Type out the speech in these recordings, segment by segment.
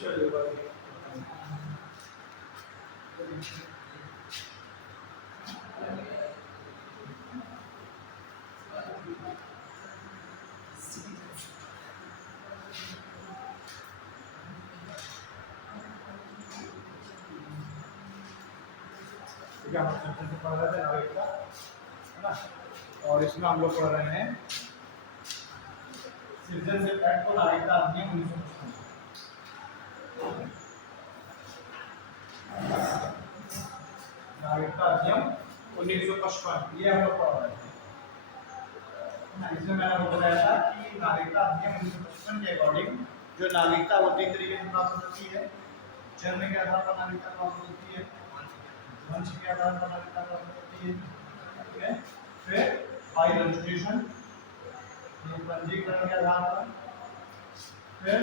चलिए भाई ठीक है, हम सेक्शन से पढ़ रहे थे नागरिकता, है ना। और इसमें हम लोग पढ़ रहे हैं सिटीजनशिप एक्ट को, नागरिकता अधिनियम 1955, नागरिकता अधिनियम 1955 ये हम लोग पढ़ रहे थे ना। इसमें मैंने आपको बताया था कि नागरिकता अधिनियम 1955 के अकॉर्डिंग जो नागरिकता वो तीन तरीके से प्राप्त होती है। जन्म के आधार पर नागरिकता प्राप्त होती है, वंश के आधार पर नागरिकता प्राप्त होती है, ठीक है। फिर बाय रजिस्ट्रेशन, पंजीकरण के आधार पर, फिर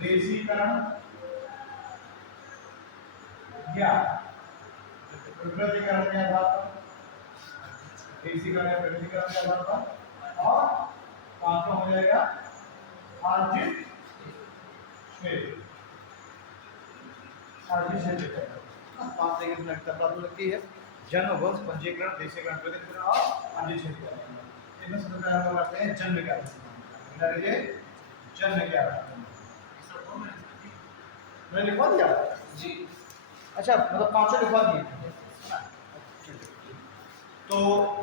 देशीकरण या प्रकटीकरण के आधार पर, देशीकरण या प्रकटीकरण के आधार पर, और पांचवा हो जाएगा अर्जित क्षेत्र। अर्जित क्षेत्र पांच तरीके से नागरिकता प्राप्त होती है: जन्म, वंश, पंजीकरण, देशीकरण, प्रकटीकरण और अर्जित क्षेत्र। इनमें सबसे पहले हम बात करते हैं जन्म के आधार पर। ये जन्म के आधार पर मैंने लिखवा दिया जी। अच्छा, मतलब पांचों लिखवा दिए तो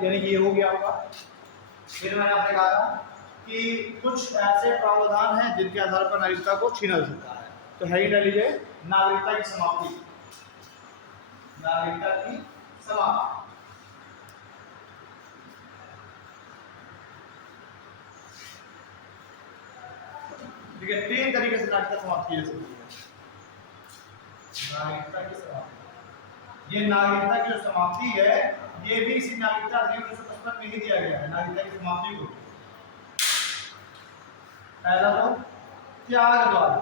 यानी कि ये हो गया होगा। फिर मैंने आपने कहा था कि कुछ ऐसे प्रावधान हैं जिनके आधार पर नागरिकता को छीना जा सकता है। तो हेडिंग डाल लीजिए नागरिकता की समाप्ति। नागरिकता की समाप्ति, ठीक है। तीन तरीके से नागरिकता समाप्त की जा सकती है। नागरिकता की समाप्ति, ये नागरिकता की जो समाप्ति है ये भी इसी नागरिकता अधिनियम 1955 में ही दिया गया है। नागरिकता की समाप्ति को पहला तो त्याग द्वारा,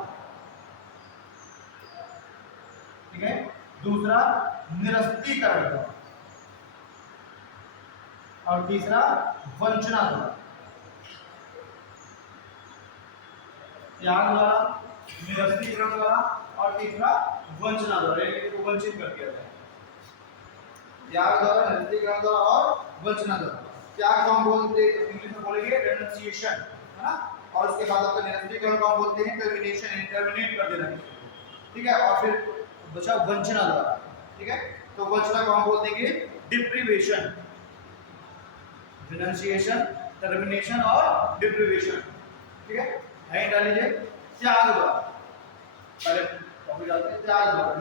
ठीक है। दूसरा निरस्तीकरण द्वारा, और तीसरा वंचना द्वारा। त्याग द्वारा, निरस्तीकरण द्वारा और तीसरा वंचना द्वारा, यानी वंचित कर दिया जाए। त्याग द्वारा, निरस्तीकरण द्वारा और वंचना द्वारा। त्याग को हम बोलते हैं इंग्लिश में बोलेंगे रेनुंसिएशन, है ना। और उसके बाद आपका निरस्तीकरण को हम बोलते हैं टर्मिनेशन, यानी टर्मिनेट कर देना, ठीक है। और फिर बचा वंचना द्वारा, ठीक है। तो वंचना को हम बोल देंगे डिप्रीवेशन। रेनुंसिएशन, टर्मिनेशन और डिप्रीवेशन, ठीक है। है डाल लीजिए त्याग द्वारा, पहले कॉपी डालते हैं त्याग द्वारा।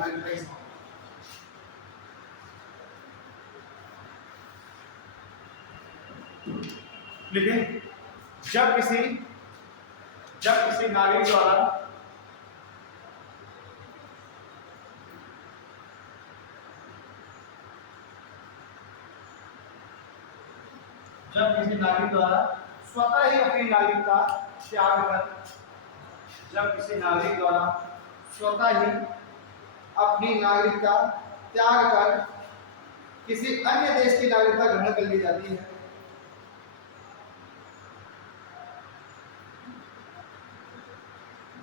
लिखें जब किसी नागरिक द्वारा स्वतः ही अपनी नागरिकता त्याग कर, जब किसी नागरिक द्वारा स्वतः ही अपनी नागरिकता त्याग कर किसी अन्य देश की नागरिकता ग्रहण कर ली जाती है,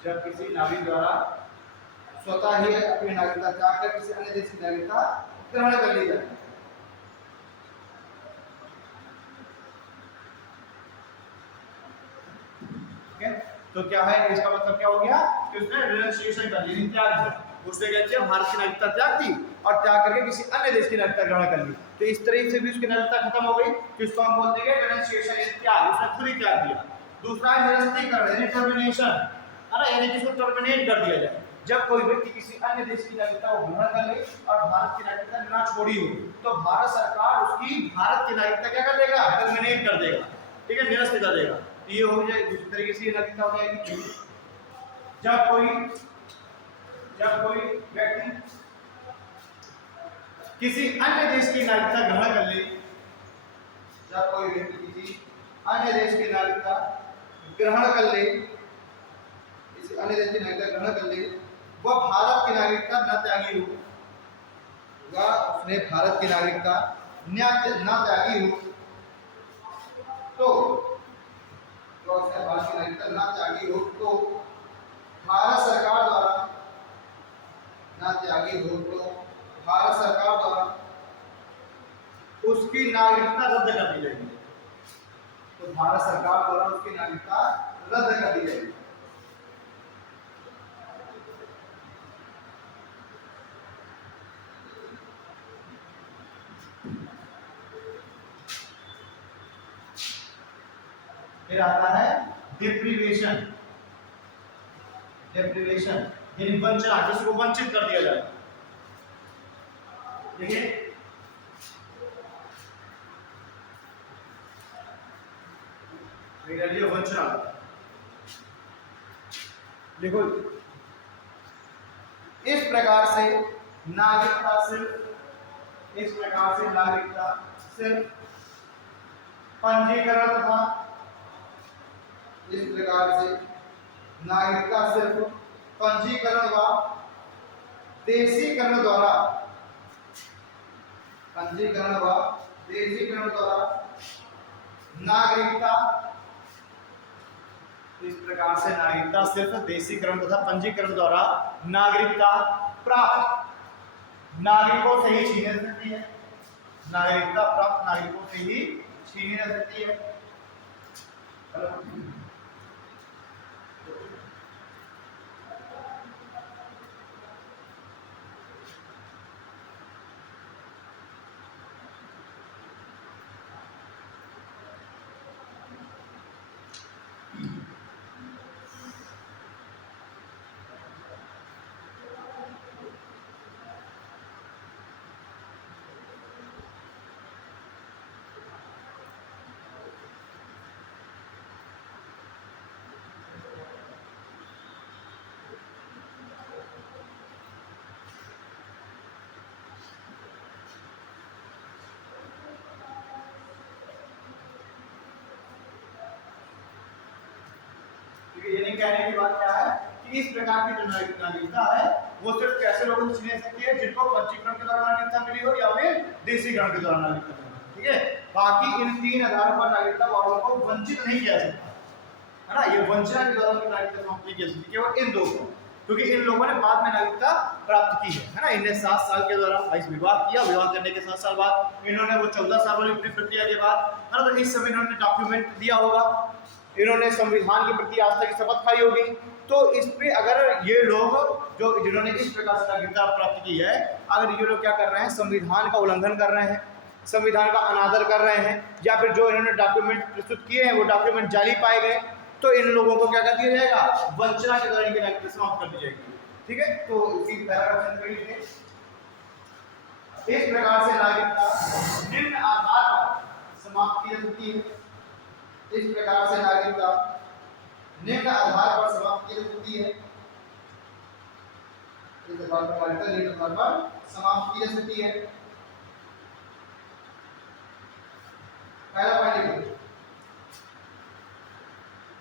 जब किसी नागरिक द्वारा स्वतः ही अपनी नागरिकता त्याग कर किसी अन्य देश की नागरिकता ग्रहण कर ली जाती है। तो क्या है इसका मतलब, क्या हो गया कि उसने रेनुंसिएशन कर ली, त्याग दिया। उसने क्या किया, भारत की नागरिकता त्याग दी और त्याग करके किसी अन्य देश की नागरिकता ग्रहण कर ली। तो इस तरीके से भी उसकी नागरिकता खत्म हो गई, तो इसको हम बोलते हैं रेनुंसिएशन, त्याग। उसने खुद ही त्याग दिया। दूसरा है निरस्तीकरण, यानी टर्मिनेशन, है ना, यानी कि इसको टर्मिनेट कर दिया जाए। जब कोई व्यक्ति किसी अन्य देश की नागरिकता को ग्रहण कर ले और भारत की नागरिकता ना छोड़ी हो, तो भारत सरकार उसकी भारत की नागरिकता क्या कर देगा, टर्मिनेट कर देगा, ठीक है, निरस्त कर देगा। ये हो जाए दूसरी तरीके से नागरिकता हो जाएगी। जब कोई व्यक्ति किसी अन्य देश की नागरिकता ग्रहण कर ले, जब कोई व्यक्ति किसी अन्य देश की नागरिकता ग्रहण कर ले, किसी अन्य देश की नागरिकता ग्रहण कर ले, वह भारत की नागरिकता न त्यागी हो, वह उसने भारत की नागरिकता न त्यागी हो, तो भारत की नागरिकता न त्यागी हो, तो भारत सरकार द्वारा तो भारत सरकार द्वारा उसकी नागरिकता रद्द कर दी जाएगी। फिर आता है डिप्रीवेशन। डिप्रीवेशन यानी वंचना, किसी को वंचित कर दिया जाए। देखिए वंचना, देखो इस प्रकार से नागरिकता सिर्फ, इस प्रकार से नागरिकता सिर्फ पंजीकरण था, इस प्रकार से नागरिकता सिर्फ पंजीकरण व देशीकरण द्वारा, पंजीकरण व देशीकरण द्वारा नागरिकता, इस प्रकार से नागरिकता सिर्फ देशीकरण तथा पंजीकरण द्वारा नागरिकता प्राप्त नागरिकों से ही छीनी जा सकती है। नागरिकता प्राप्त नागरिकों से ही छीनी जा सकती है। ये नहीं कहने की बात क्या है कि इस प्रकार की जो नागरिकता है वो सिर्फ कैसे लोगों से छीन सकती है जिनको पंजीकरण के दौरान नागरिकता मिली हो या फिर देशीकरण के दौरान नागरिकता मिली हो, ठीक है। बाकी इन तीन आधारों पर नागरिकता वालों को वंचित नहीं किया सकता है ना, ये वंचना के दौरान नागरिकता समाप्त नहीं की जा सकती केवल इन दो को, क्योंकि इन लोगों ने बाद में नागरिकता प्राप्त की है ना। इन्हें 7 साल के दौरान विवाह किया, विवाह करने के 7 साल बाद इन्होंने वो 14 साल वाली प्रक्रिया के बाद है ना, तो इस समय इन्होंने डॉक्यूमेंट दिया होगा, इन्होंने संविधान के प्रति आस्था की शपथ खाई होगी। तो इस पे अगर ये लोग जो जिन्होंने इस प्रकार से नागरिकता प्राप्त की है, अगर ये लोग क्या कर रहे हैं, संविधान का उल्लंघन कर रहे हैं, संविधान का अनादर कर रहे हैं, या फिर जो इन्होंने डॉक्यूमेंट प्रस्तुत किए हैं वो डॉक्यूमेंट जाली पाए गए, तो इन लोगों को क्या कर दिया जाएगा, वंचना के द्वारा इनकी नागरिकता समाप्त कर दी जाएगी, ठीक है। तो इसी पैराग्राफ में इस प्रकार से नागरिकता निम्न आधार पर समाप्त की जा सकती है, इस प्रकार से नागरिकता निम्न आधार पर समाप्त की जा सकती है, इस आधार पर नागरिकता निम्न आधार पर समाप्त की जा सकती है। पहला पॉइंट देखिए,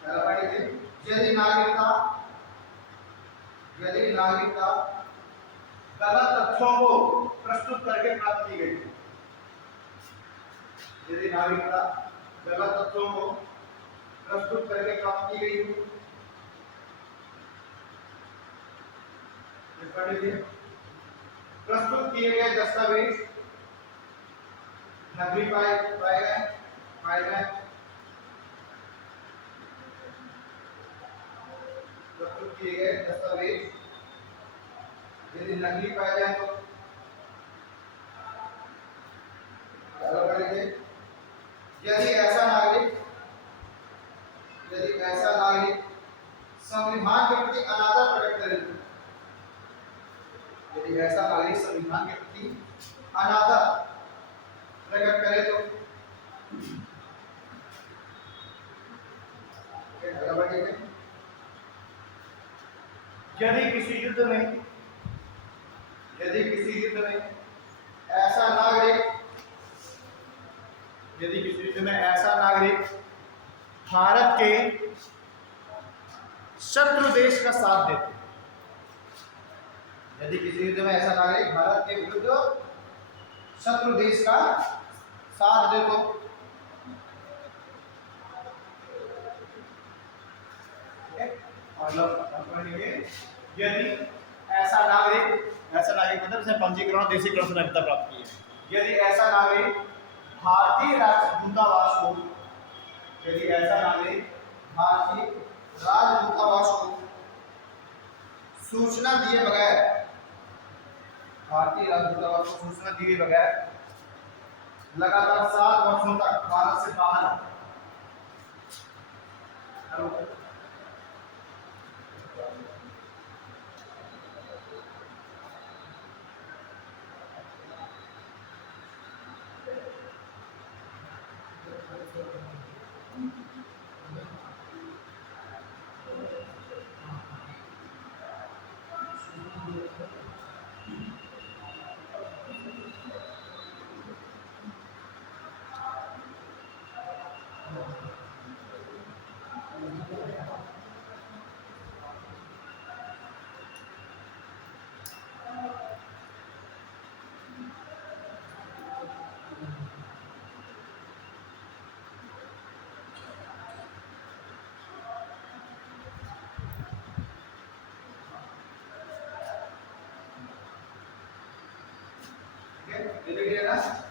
पहला पॉइंट देखिए, यदि नागरिकता गलत तथ्यों को प्रस्तुत करके प्राप्त की गई, यदि नागरिकता गलत तथ्यों को प्रस्तुत करके प्राप्त की गई, प्रस्तुत किए गए दस्तावेज नकली पाए गए, प्रस्तुत किए गए दस्तावेज यदि नकली पाए जाए तो यदि ऐसा नागरिक संविधान के प्रति अनादर प्रकट करे, यदि ऐसा नागरिक संविधान के प्रति अनादर प्रकट करे तो यदि किसी युद्ध में ऐसा नागरिक भारत के शत्रु देश का साथ देते, यदि किसी युद्ध में ऐसा नागरिक भारत के विरुद्ध शत्रु देश का साथ दे तो यदि ऐसा नागरिक मतलब से पंजीकरण देशीकरण से नागरिकता प्राप्त की है, यदि ऐसा नागरिक भारतीय राष्ट्रीय दूतावास को यदि ऐसा नागरिक भारतीय राजदूतावास को सूचना दिए बगैर, भारतीय राजदूतावास को सूचना दिए बगैर लगातार 7 वर्षों तक भारत से बाहर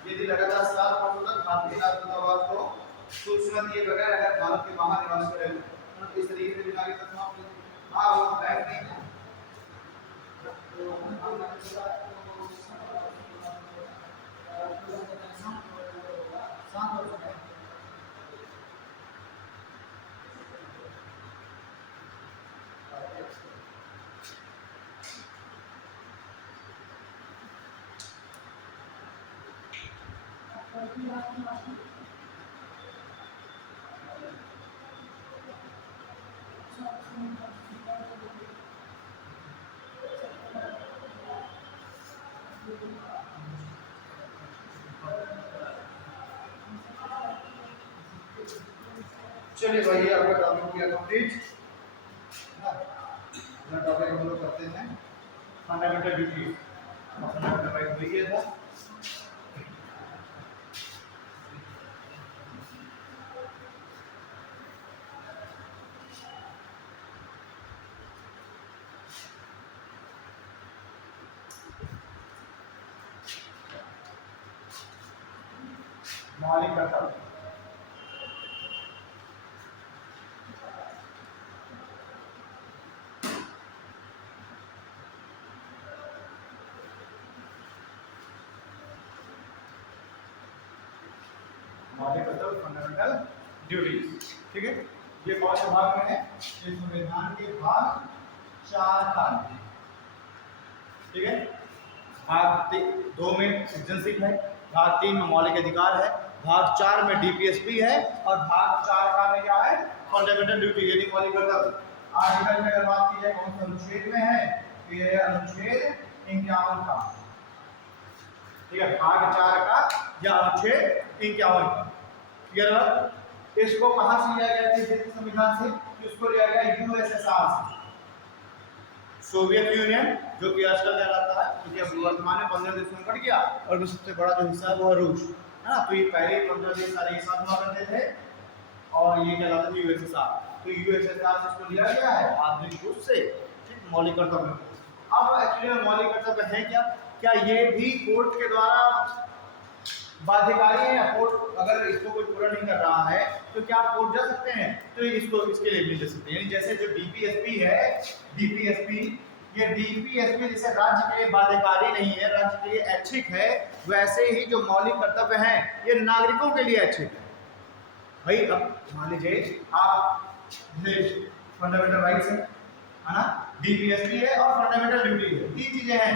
यदि लगातार 7 वर्षों तक भारतीय राजदूतावास को सूचना दिए बगैर अगर भारत के बाहर निवास करे तो इस तरीके से नागरिकता समाप्त। हाँ वो बैंक नहीं है चलिए भाई आपका टॉपिक हो गया कंप्लीट। अपना टॉपिक हम लोग करते हैं फंडामेंटल ड्यूटी। फंडामेंटल राइट हो गया था। मौलिक कर्तव्य फंडामेंटल ड्यूटीज, ठीक है। ये कौन से भाग में है? ये संविधान के भाग 4 का, ठीक है। भाग 2 में सिटीजनशिप है, भाग 3 में मौलिक अधिकार है, भाग 4 में डीपीएसपी है और भाग 4 का में क्या है? फंडामेंटल ड्यूटी यानी मौलिक कर्तव्य। आर्टिकल में अगर बात की जाए कौन से अनुच्छेद में है? ये अनुच्छेद 51 का, ठीक है। भाग 4 का या अनुच्छेद 51 का। क्लियर? इसको कहां से लिया गया थी? संविधान से। इसको लिया गया यूएसएसआर से, सोवियत यूनियन, जो कि आजकल कहलाता है, क्योंकि अब वर्तमान में 15 देशों में बढ़ गया और सबसे बड़ा जो हिस्सा है वो है रूस, है ना। तो ये पहले 15 देश सारे एक साथ हुआ करते थे और ये कहलाता था यूएसएसआर। तो यूएसएसआर से इसको लिया गया है आधुनिक रूप से, ठीक। मौलिक कर्तव्य। अब एक्चुअली मौलिक कर्तव्य है क्या? क्या ये भी कोर्ट के द्वारा बाध्यकारी है? या कोर्ट अगर इसको कोई पूरा नहीं कर रहा है तो क्या आप कोर्ट जा सकते हैं? तो इसको इसके लिए नहीं जा सकते। यानी जैसे जो डीपीएसपी है, ये डीपीएसपी जैसे राज्य के लिए बाध्यकारी नहीं है, राज्य के लिए ऐच्छिक है, वैसे ही जो मौलिक कर्तव्य हैं ये नागरिकों के लिए ऐच्छिक है। भाई अब मान लीजिए आप फंडामेंटल राइट्स है ना, डीपीएसपी है और फंडामेंटल ड्यूटी है, 3 चीजें हैं।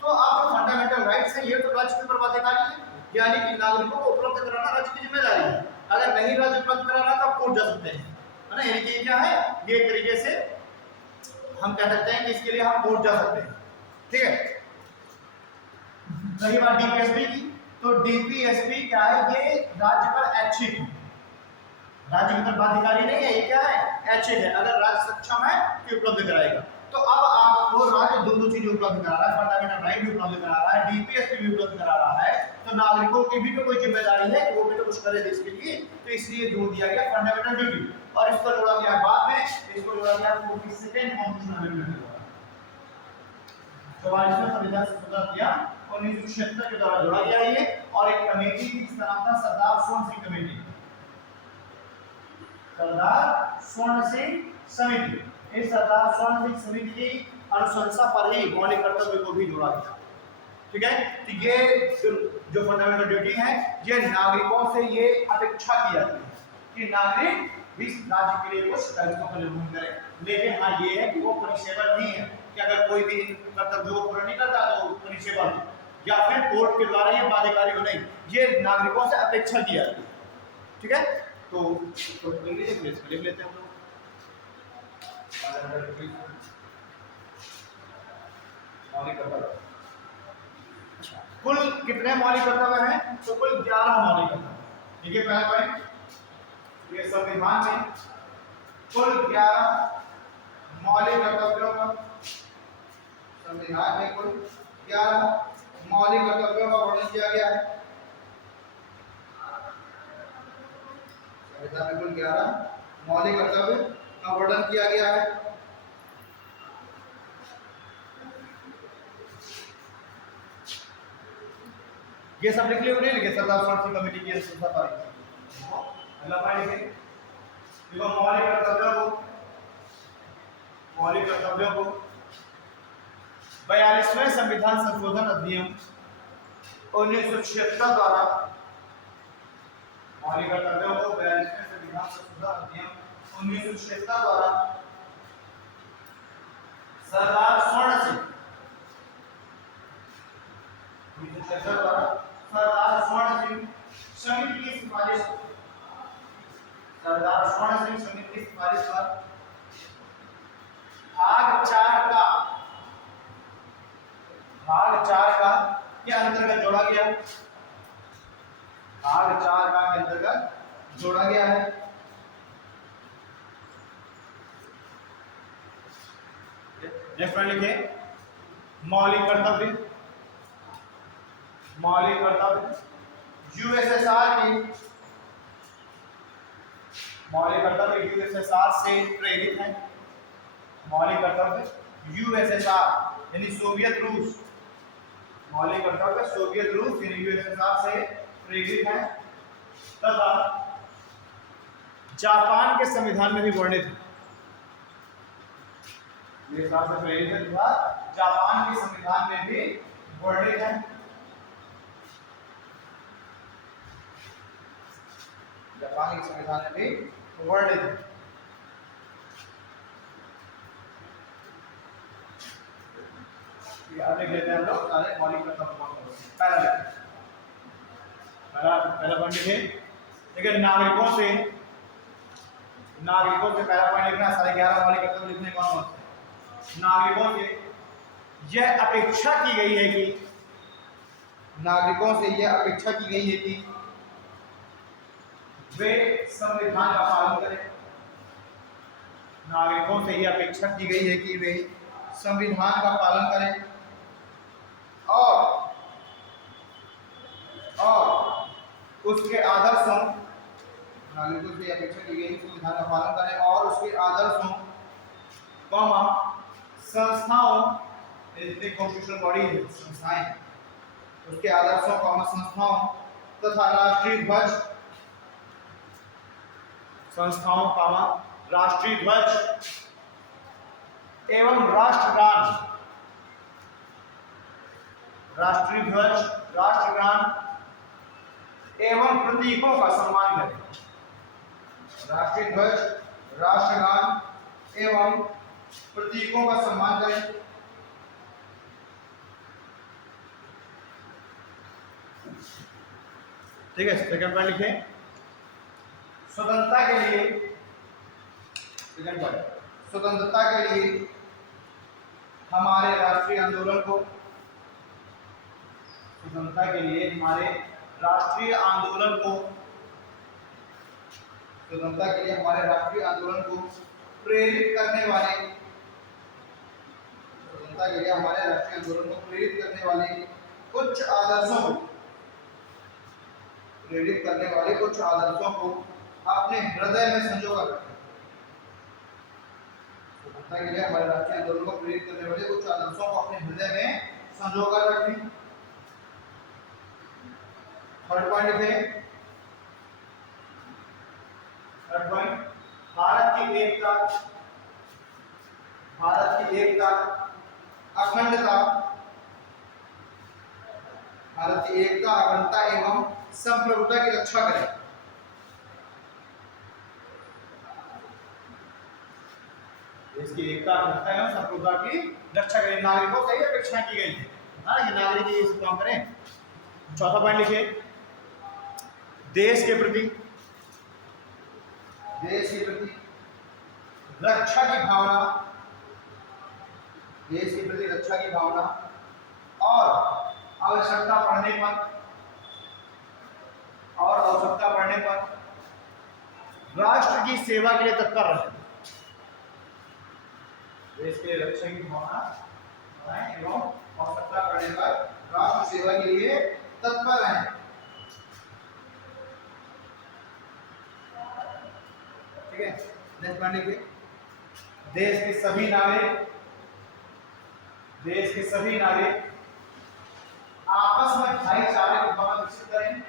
तो आप जो फंडामेंटल राइट्स है ये तो राज्य के ऊपर बाध्यकारी है, यानी कि नागरिकों को उपलब्ध कराना राज्य की जिम्मेदारी है। अगर नहीं राज्य उपलब्ध कराना तो आप कोर्ट जा सकते हैं, है ना। यानी कि क्या है, ये एक तरीके से हम कह सकते हैं कि इसके लिए हम कोर्ट जा सकते हैं, ठीक है। रही बात डीपीएसपी की, तो डीपीएसपी क्या है? ये राज्य पर ऐच्छिक है, राज्य की तरफ बाध्यकारी नहीं है, ये क्या है? ऐच्छिक है। अगर राज्य सक्षम है तो उपलब्ध कराएगा। तो अब आपको राज्य दोनों चीजें उपलब्ध करा रहा है, फंडामेंटल राइट भी उपलब्ध करा रहा है, डीपीएसपी भी उपलब्ध करा रहा है, तो नागरिकों की भी तो कोई जिम्मेदारी है कि वो भी तो कुछ करे देश के लिए। तो इसलिए जोड़ दिया गया फंडामेंटल ड्यूटी, और इसको जोड़ा गया बाद में, इसको जोड़ा गया 42nd कॉन्स्टिट्यूशनल अमेंडमेंट के द्वारा। 44वें संविधान संशोधन किया 1976 के द्वारा जोड़ा गया ये। और एक कमेटी जिसका नाम था सरदार सोहन सिंह कमेटी, सरदार स्वर्ण सिंह समिति। इस सरदार स्वर्ण सिंह समिति की अनुशंसा पर ही मौलिक कर्तव्य को भी जोड़ा गया। ठीक है, तो ये जो फंडामेंटल ड्यूटी है, ये नागरिकों से ये अपेक्षा की जाती है कि नागरिक इस राज्य के लिए कुछ दायित्वों का निर्वहन करें। लेकिन हाँ ये है कि वो पनिशेबल नहीं है कि अगर कोई भी कर्तव्य को पूरा नहीं करता तो पनिशेबल या फिर कोर्ट के द्वारा ये बाध्यकारी हो नहीं, ये नागरिकों से अपेक्षा की जाती है। ठीक है, तो लिख लेते हैं हम लोग। मौलिक कर्तव्य कुल कितने मौलिक कर्तव्य हैं? तो कुल 11 मौलिक कर्तव्य। ठीक है, पहला पॉइंट, ये संविधान में कुल 11 मौलिक कर्तव्यों का, संविधान में कुल 11 मौलिक कर्तव्यों का वर्णन किया गया है। संविधान में कुल 11 मौलिक कर्तव्य का वर्णन किया गया है। ये सब लिख लिया, नहीं लिखे? सरदार स्वर्ण सिंह कमेटी की अनुशंसा पर अगला पॉइंट लिखे, देखो मौलिक कर्तव्यों को 42वें संविधान संशोधन अधिनियम 1976 द्वारा, मौलिक कर्तव्यों को 42वें संविधान संशोधन अधिनियम 1976 द्वारा सरदार स्वर्ण सिंह सरदार स्वर्ण सिंह समिति की सिफारिश, सरदार स्वर्ण सिंह समिति की सिफारिश पर भाग 4 का के अंतर्गत जोड़ा गया, भाग 4 का के अंतर्गत जोड़ा गया है। नेक्स्ट पॉइंट लिखे, मौलिक कर्तव्य यूएसएसआर की, मौलिक कर्तव्य यूएसएसआर से प्रेरित है। मौलिक कर्तव्य यूएसएसआर यानी सोवियत रूस, मौलिक कर्तव्य सोवियत रूस यानी यूएसएसआर से प्रेरित है तथा जापान के संविधान में भी वर्णित है। यूएसएसआर से प्रेरित है तथा जापान के संविधान में भी वर्णित है। जापान के संविधान में भी वर्णित है। अब लिख लेते हैं हम लोग सारे मौलिक कर्तव्य। पहला पॉइंट लिखे, देखिए नागरिकों से पहला पॉइंट लिखना, सारे 11 मौलिक कर्तव्य लिखने कौन से? नागरिकों से यह अपेक्षा की गई है कि, नागरिकों से यह अपेक्षा की गई है कि वे संविधान का पालन करें। नागरिकों से यह अपेक्षा की गई है कि वे संविधान का पालन करें और उसके आदर्शों, नागरिकों से अपेक्षा की गई संविधान का पालन करें और उसके आदर्शों, संस्थाओं, कॉन्स्टिट्यूशनल बॉडी है संस्थाएं, उसके आदर्शों, संस्थाओं तथा राष्ट्रीय ध्वज, संस्थाओं, राष्ट्रीय ध्वज एवं राष्ट्रगान, राष्ट्रीय ध्वज, राष्ट्रगान एवं प्रतीकों का सम्मान करें। राष्ट्रीय ध्वज, राष्ट्रगान एवं प्रतीकों का सम्मान करें। ठीक है, सेकंड पॉइंट लिखें, स्वतंत्रता के लिए, सेकंड पॉइंट, स्वतंत्रता के लिए हमारे राष्ट्रीय आंदोलन को, स्वतंत्रता के लिए हमारे राष्ट्रीय आंदोलन को, स्वतंत्रता के लिए हमारे राष्ट्रीय आंदोलन को प्रेरित करने वाले, स्वतंत्रता के लिए हमारे राष्ट्रीय आंदोलन को प्रेरित करने वाले कुछ आदर्शों को, प्रेरित करने वाले कुछ आदर्शों को अपने हृदय में संजोकर रखें। स्वतंत्रता के लिए हमारे राष्ट्रीय आंदोलन को प्रेरित करने वाले कुछ आदर्शों को अपने हृदय में संजोकर रखें। थर्ड पॉइंट लिखें, थर्ड पॉइंट, भारत की एकता, भारत की एकता, अखंडता, भारत की एकता, अखंडता एवं संप्रभुता की रक्षा करें। देश की एकता, अखंडता एवं संप्रभुता की रक्षा करें। नागरिकों से ही अपेक्षा की गई है ना, ये नागरिक ये सब काम करें। चौथा पॉइंट लिखिए, देश के प्रति, देश के प्रति रक्षा की भावना, देश के प्रति रक्षा की भावना और आवश्यकता पड़ने पर, और आवश्यकता पड़ने पर राष्ट्र की सेवा के लिए तत्पर रहे। देश के रक्षा की भावना एवं आवश्यकता पड़ने पर राष्ट्र सेवा के लिए तत्पर हैं। ठीक है, नेक्स्ट पॉइंट लिखिए, देश के सभी नागरिक, देश के सभी नागरिक आपस में भाईचारे की भावना विकसित करें।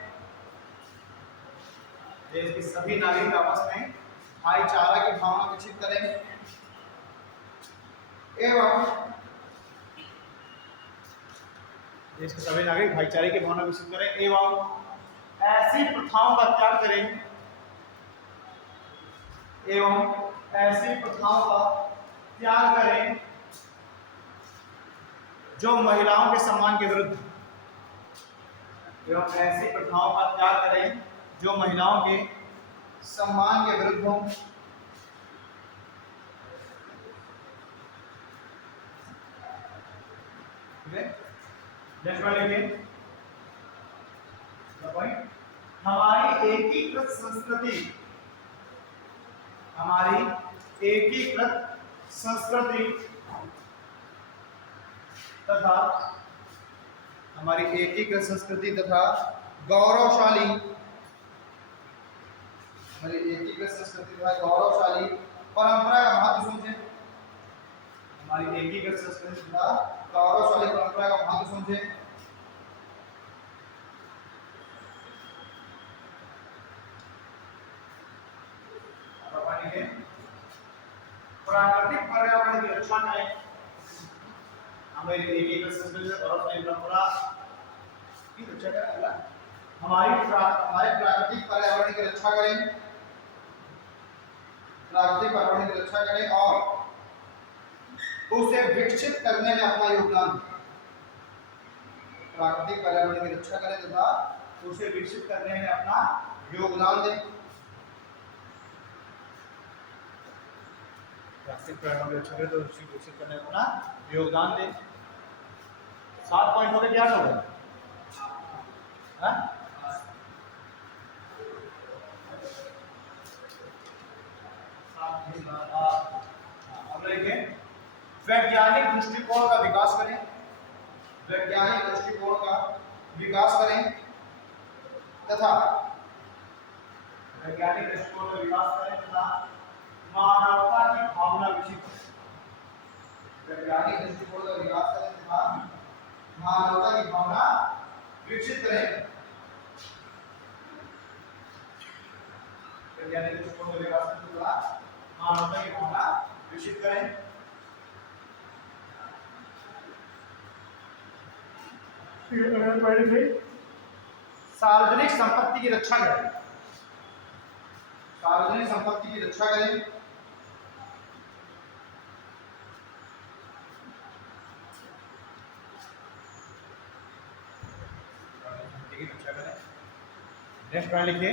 देश के सभी नागरिक आपस में भाईचारा की भावना विकसित करें एवं देश के सभी नागरिक भाईचारे की भावना विकसित करें एवं ऐसी प्रथाओं का त्याग करें, एवं ऐसी प्रथाओं का त्याग करें जो महिलाओं के सम्मान के विरुद्ध, एवं ऐसी प्रथाओं का त्याग करें जो महिलाओं के सम्मान के विरुद्ध हो। हमारी एकीकृत संस्कृति, हमारी एकीकृत संस्कृति तथा, हमारी एकीकृत संस्कृति तथा गौरवशाली, हमारी एकीकृत संस्कृति तथा गौरवशाली परंपरा का महत्व समझे, हमारी एकीकृत संस्कृति तथा गौरवशाली परंपरा का महत्व समझे। प्राकृतिक पर्यावरण की रक्षा करें, हमारी एकीकृत संस्कृति तथा गौरवशाली परंपरा की रक्षा करें। हमारे प्राकृतिक पर्यावरण की रक्षा करें, प्राकृतिक पर्यावरण की रक्षा करें और उसे विकसित करने में अपना योगदान, प्राकृतिक पर्यावरण की रक्षा करें तथा उसे विकसित करने में अपना योगदान दें। प्राकृतिक पर्यावरण की रक्षा करें तो उसे विकसित करने में अपना योगदान दें। 7 पॉइंट हो गए, क्या हो गए? अब देखें, वैज्ञानिक दृष्टिकोण का विकास करें, वैज्ञानिक दृष्टिकोण का विकास करें तथा वैज्ञानिक दृष्टिकोण का विकास करें तथा मानवता की भावना विकसित करें, वैज्ञानिक दृष्टिकोण का विकास करें तथा मानवता की भावना विकसित करें, वैज्ञानिक दृष्टिकोण का विकास करें तथा मानवता की भावना विकसित करें। सार्वजनिक संपत्ति की रक्षा करें, सार्वजनिक संपत्ति की रक्षा करें, नेक्स्ट पॉइंट लिखिए,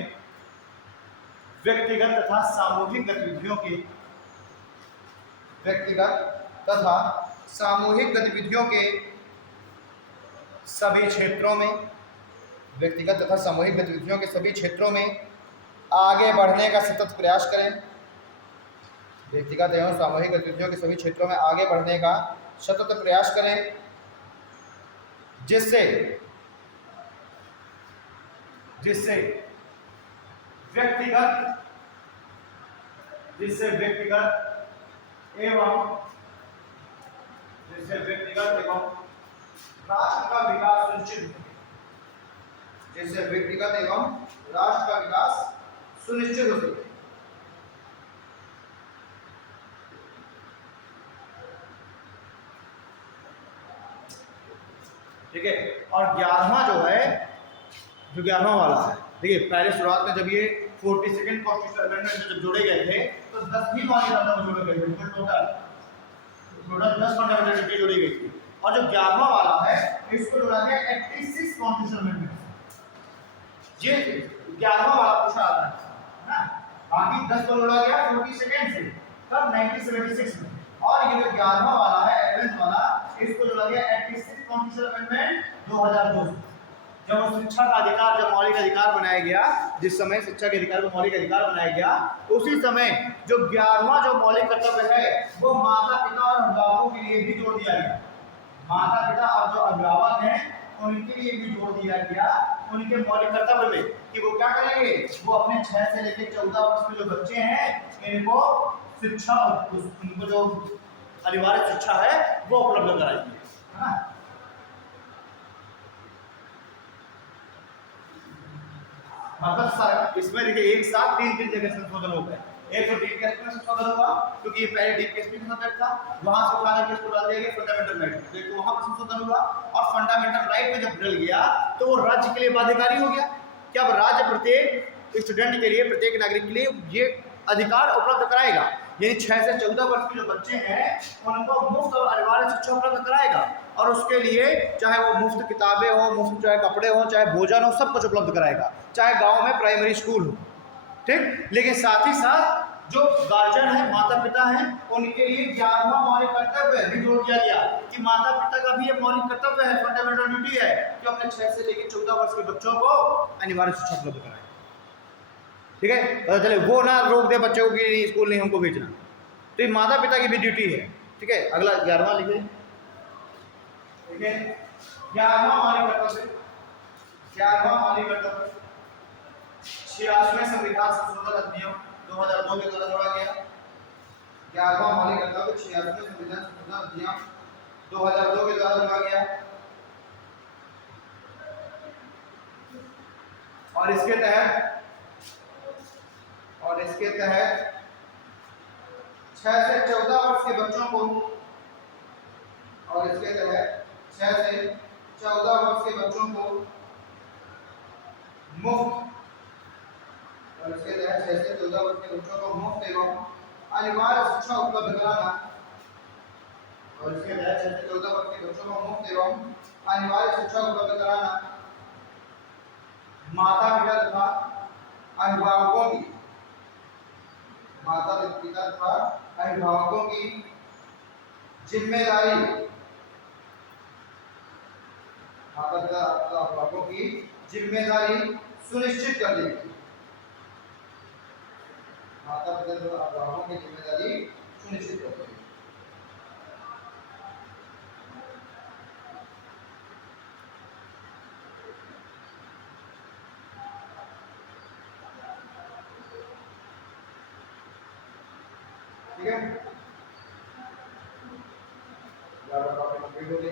व्यक्तिगत तथा सामूहिक गतिविधियों के, व्यक्तिगत तथा सामूहिक गतिविधियों के सभी क्षेत्रों में, व्यक्तिगत तथा सामूहिक गतिविधियों के सभी क्षेत्रों में आगे बढ़ने का सतत प्रयास करें, व्यक्तिगत एवं सामूहिक गतिविधियों के सभी क्षेत्रों में आगे बढ़ने का सतत प्रयास करें जिससे जिससे व्यक्तिगत एवं राष्ट्र का विकास सुनिश्चित हो, जिससे व्यक्तिगत एवं राष्ट्र का विकास सुनिश्चित हो सके। ठीक है। और 11वां जो है, जो 11वां वाला है, देखिए पहले शुरुआत में जब ये 42nd कॉन्स्टिट्यूशन अमेंडमेंट में जब जोड़े गए थे तो 10 ही मौलिक जोड़े गए थे, टोटल 10 फंडामेंटल ड्यूटी जोड़ी गई थी। और जो 11वां वाला है इसको जोड़ा गया 86 कॉन्स्टिट्यूशन अमेंडमेंट। ये 11वां वाला पूछा आता है ना, बाकी 10 को जोड़ा गया 42nd से तब 1976 में। और ये जो 11वां वाला है 11th वाला, इसको जोड़ा गया 86 कॉन्स्टिट्यूशन अमेंडमेंट 2002 से। जब शिक्षा का अधिकार, जब मौलिक अधिकार बनाया गया, जिस समय शिक्षा के अधिकार को मौलिक अधिकार बनाया गया, उसी समय जो 11वां जो मौलिक कर्तव्य है वो माता पिता और अभिभावकों के लिए भी जोड़ दिया गया। माता पिता और जो अभिभावक हैं उनके लिए भी जोड़ दिया गया उनके मौलिक कर्तव्य में कि वो क्या करेंगे, वो अपने 6 से लेकर 14 वर्ष के जो बच्चे हैं इनको शिक्षा, उनको जो अनिवार्य शिक्षा है वो उपलब्ध कराएंगे, है ना। मतलब इसमें देखिए एक साथ 3 जगह संशोधन हो गए। एक तो डीपीएसपी में संशोधन हुआ क्योंकि पहले डीपीएसपी का सब्जेक्ट था, वहां से उठा करके इसको डाल दिया गया फंडामेंटल राइट, तो वहां पर संशोधन हुआ। और फंडामेंटल राइट में जब बदल गया तो वो राज्य के लिए बाध्यकारी हो गया कि अब राज्य प्रत्येक स्टूडेंट के लिए, प्रत्येक नागरिक के लिए ये अधिकार उपलब्ध कराएगा, यानी 6 से 14 वर्ष के जो बच्चे हैं उनको मुफ्त और अनिवार्य शिक्षा उपलब्ध कराएगा। और उसके लिए चाहे वो मुफ्त किताबें हो, मुफ्त चाहे कपड़े हो, चाहे भोजन हो, सब कुछ उपलब्ध कराएगा, चाहे गांव में प्राइमरी स्कूल हो, ठीक। लेकिन साथ ही साथ जो गार्जियन है, माता पिता हैं, उनके लिए 11वां मौलिक कर्तव्य भी जोड़ दिया गया कि माता पिता का भी ये मौलिक कर्तव्य है, फंडामेंटल ड्यूटी है कि अपने 6 से लेकर 14 वर्ष के बच्चों को अनिवार्य शिक्षा उपलब्ध कराए, ठीक है। पता चले वो ना रोक दे बच्चों को कि स्कूल नहीं हमको भेजना, तो ये माता पिता की भी ड्यूटी है, ठीक है। अगला 11वां लिखिए, ठीक है। 11वां मौलिक कर्तव्य, 11वां मौलिक कर्तव्य 86वें संविधान संशोधन अधिनियम 2002 के द्वारा जोड़ा गया। 11वां मौलिक कर्तव्य 86वें संविधान संशोधन अधिनियम 2002 के द्वारा जोड़ा गया। और इसके तहत 6 से 14 वर्ष के बच्चों को, और इसके तहत 6 से 14 वर्ष के बच्चों को मुफ्त, और इसके तहत 6 से 14 वर्ष के बच्चों को मुफ्त एवं अनिवार्य शिक्षा उपलब्ध कराना, और इसके तहत 6 से 14 वर्ष के बच्चों को मुफ्त एवं अनिवार्य शिक्षा उपलब्ध कराना माता पिता तथा अभिभावकों की, माता पिता तथा अभिभावकों की जिम्मेदारी, माता पिता तथा अभिभावकों की जिम्मेदारी सुनिश्चित कर देगी, माता पिता तथा अभिभावकों की जिम्मेदारी सुनिश्चित कर देगी। ठीक है, टॉपिक कंप्लीट हो गई।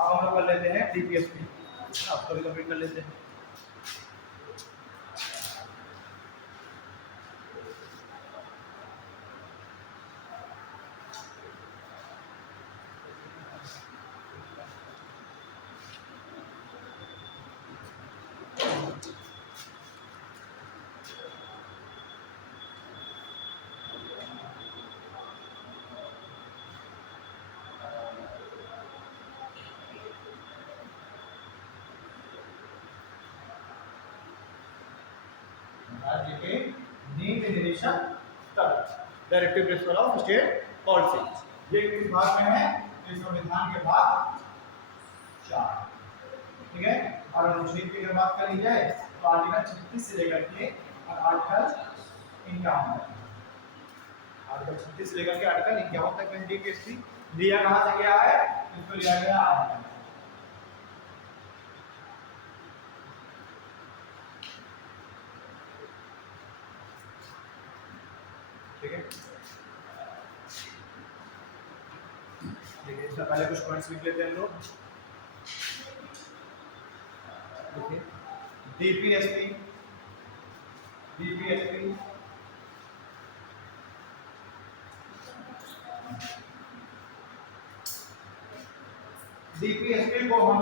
अब हम लोग कर लेते हैं डीपीएसपी, आपको भी कंप्लीट कर लेते हैं। राज्य के नीति निदेशक तक, directive principle of state policy, ये किस भाग में है, इस संविधान के भाग 4, ठीक है। और अनुच्छेद की अगर बात कर ली जाए तो आर्टिकल 36 से लेकर के आर्टिकल 51 तक, आर्टिकल 36 से लेकर के आर्टिकल 51 तक में डीपीएसपी लिया कहां से गया है, इसको लिया गया है। ठीक है, देखिए इससे पहले कुछ पॉइंट्स लिख लेते हैं हम लोग। देखिए डीपीएसपी, डीपीएसपी डीपीएसपी को हम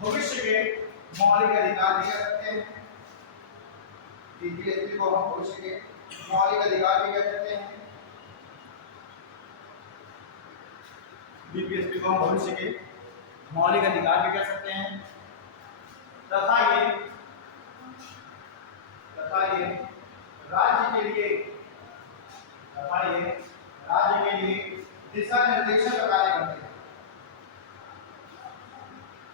भविष्य के मौलिक अधिकार भी कह सकते हैं। डीपीएसपी को हम भविष्य के मौलिक अधिकार भी कह सकते हैं। डीपीएसपी को हम भविष्य के मौलिक अधिकार भी कह सकते हैं तथा ये राज्य के लिए दिशा निर्देशन का कार्य करते हैं।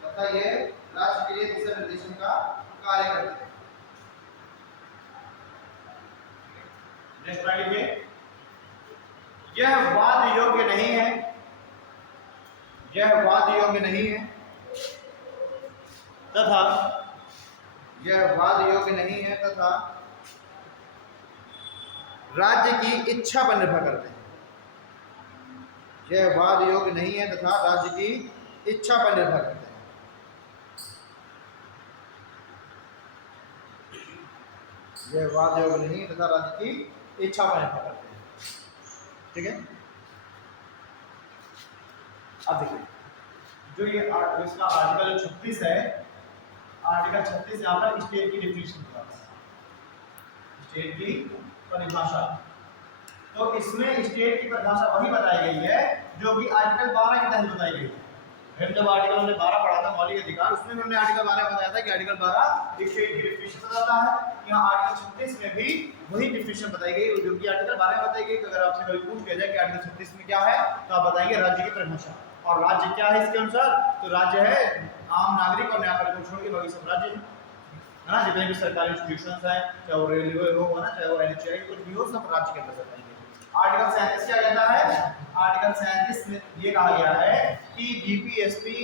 तथा ये राज्य के लिए दिशा निर्देशन का कार्य करते हैं। नेक्स्ट पॉइंट लिखिए, यह वाद योग्य नहीं है, यह वाद योग्य नहीं है तथा यह वाद योग्य नहीं है तथा राज्य की इच्छा पर निर्भर करते हैं। यह वाद योग्य नहीं है तथा राज्य की इच्छा पर निर्भर करते हैं। यह वाद योग्य नहीं है तथा राज्य की इच्छा पर निर्भर करते हैं। ठीक है, अब देखिए जो ये इसका आर्टिकल 36 है, आर्टिकल 36 यहाँ पर स्टेट की डिफिनेशन बताता है, स्टेट की परिभाषा। तो इसमें स्टेट की परिभाषा वही बताई गई है जो कि आर्टिकल 12 के तहत बताई गई है। हम जब आर्टिकल हमने 12 पढ़ा था मौलिक अधिकार, उसमें हमने आर्टिकल 12 बताया था कि आर्टिकल 12 स्टेट की डिफिनेशन बताता है। यहाँ आर्टिकल 36 में भी वही डिफिनेशन बताई गई जो कि आर्टिकल 12 में बताई गई। तो अगर आपसे कभी पूछ लिया जाए कि आर्टिकल 36 में क्या है, तो आप बताएंगे राज्य की परिभाषा। और राज्य क्या है इसके अनुसार, तो राज्य है आम नागरिक और न्यायपालिका को छोड़ के बाकी सब राज्य है ना। जितने भी सरकारी इंस्टीट्यूशंस हैं, चाहे वो रेलवे हो ना, चाहे वो एनएचआई कुछ भी हो, सब राज्य के अंदर आएंगे। आर्टिकल 37 क्या कहता है, आर्टिकल 37 में ये कहा गया है कि डीपीएसपी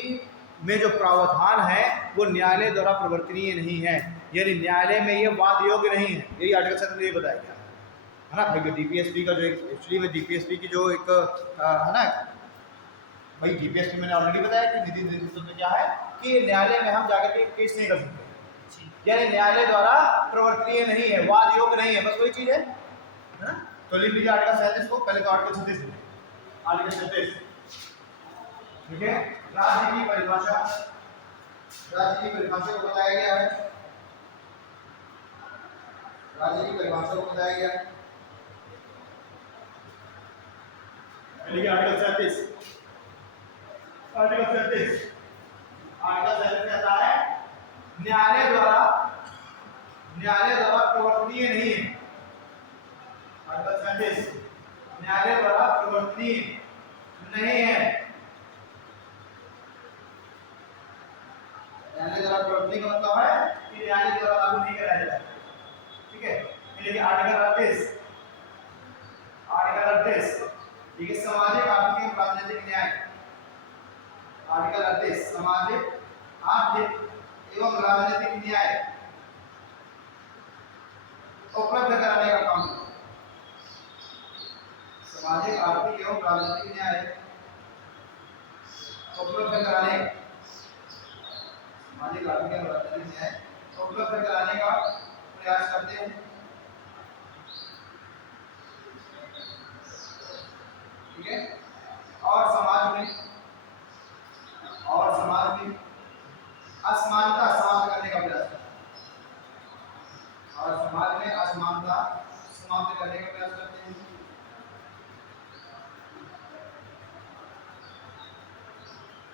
में जो प्रावधान है वो न्यायालय द्वारा प्रवर्तनीय नहीं है, यानी न्यायालय में ये वाद योग्य नहीं है। यही आर्टिकल 37 में ये बताया गया है ना भाई। डीपीएसपी का जो एक्चुअली में डीपीएसपी की जो एक है ना भाई, डीपीएसपी मैंने ऑलरेडी बताया कि निधि निर्देशन में क्या है कि न्यायालय में हम जाकर के केस नहीं कर सकते, यानी न्यायालय द्वारा प्रवर्तनीय नहीं है, वाद योग्य नहीं है, बस वही चीज है ना। तो लिख लीजिए आर्टिकल 37 को, पहले तो आर्टिकल 36 आर्टिकल 36 ठीक है। राज्य की परिभाषा, राज्य की परिभाषा को बताया गया है, राज्य की परिभाषा को बताया गया है। लिखिए आर्टिकल 37, आर्टिकल 37 कहता है न्यायालय द्वारा प्रवर्तनीय नहीं है। आर्टिकल 37 न्यायालय द्वारा प्रवर्तनीय नहीं है, न्यायालय द्वारा प्रवर्तनीय का मतलब है कि न्यायालय द्वारा लागू नहीं कराया जाता। ठीक है, लेकिन आर्टिकल 38, आर्टिकल 38 ठीक है, सामाजिक आर्थिक एवं राजनीतिक न्याय। आर्टिकल 38 सामाजिक आर्थिक एवं राजनीतिक न्याय उपलब्ध कराने का काम, सामाजिक आर्थिक एवं राजनीतिक न्याय उपलब्ध कराने, सामाजिक आर्थिक एवं राजनीतिक न्याय उपलब्ध कराने का प्रयास करते हैं। ठीक है, और समाज में असमानता समाप्त करने का प्रयास करते हैं, और समाज में असमानता समाप्त करने का प्रयास करते हैं।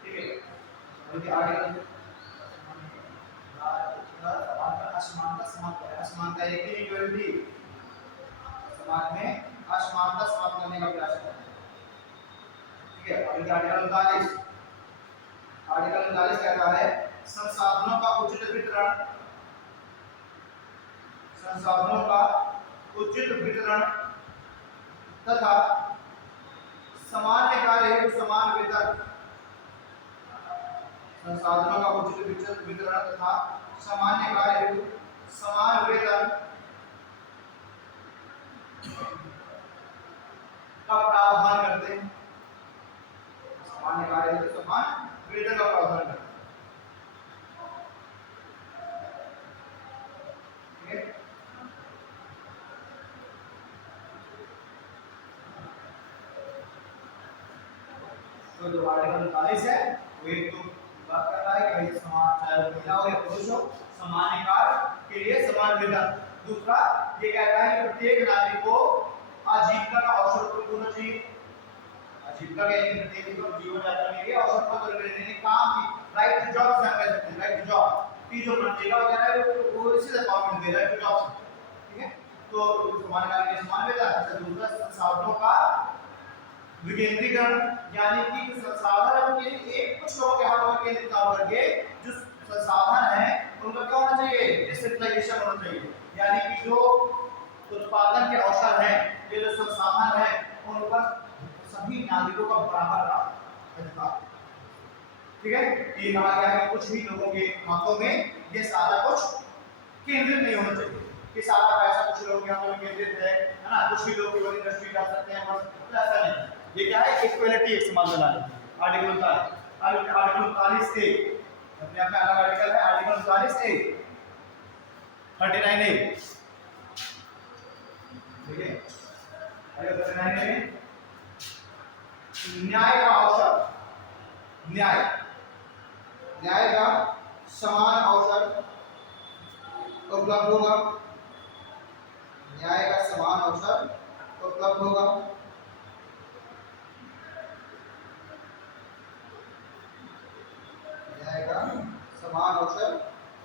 ठीक है, देखिए आर्टिकल असमानता समाप्त करें, असमानता इक्वालिटी, समाज में असमानता समाप्त करने का प्रयास करते हैं। ठीक है, आर्टिकल 39, आर्टिकल 39 कहता है संसाधनों का उचित वितरण, संसाधनों का उचित वितरण तथा सामान्य कार्य हेतु समान वेतन, संसाधनों का उचित वितरण तथा सामान्य कार्य हेतु समान वेतन का प्रावधान करते हैं। सामान्य कार्य हेतु समान वेतन का प्रावधान करते हैं। तो जो आर्टिकल 39 है वो एक तो बात कर रहा है कि भाई समान चाहे महिला हो या पुरुष हो सामान्य कार्य के लिए समान वेतन। दूसरा ये कहता है कि प्रत्येक नागरिक को आजीविका का अवसर उपलब्ध होना चाहिए। आजीविका के लिए प्रत्येक को जीवन यापन के लिए अवसर उपलब्ध होने काम की राइट टू जॉब से कह सकते हैं। राइट टू जॉब की जो मनरेगा वगैरह है वो इसी से गवर्नमेंट दे रहा है टू जॉब। ठीक है, तो समान कार्य के लिए समान वेतन। दूसरा संसाधनों का विकेंद्रीकरण, यानी कि संसाधन के लिए एक कुछ लोगों के हाथों में केंद्रित ना करके जो संसाधन है उनका क्या होना चाहिए, डिसेंट्रलाइजेशन होना चाहिए। यानी कि जो उत्पादन के अवसर है, ये जो संसाधन है उन पर सभी नागरिकों का बराबर अधिकार। ठीक है, ये कहा गया है कुछ ही लोगों के हाथों में ये सारा कुछ केंद्रित नहीं होना चाहिए कि सारा पैसा कुछ लोगों के हाथों में केंद्रित है ना, कुछ ही लोग केवल इंडस्ट्री जा सकते हैं बस, ऐसा नहीं। ये क्या है, इक्वालिटी एक समाज बना है। आर्टिकल 39 ए अपने आप में अलग आर्टिकल है। आर्टिकल 39 ए 39 ए ठीक है, आर्टिकल 39 ए न्याय का अवसर, न्याय का समान अवसर उपलब्ध होगा। न्याय का समान अवसर उपलब्ध होगा। न्याय का समान अवसर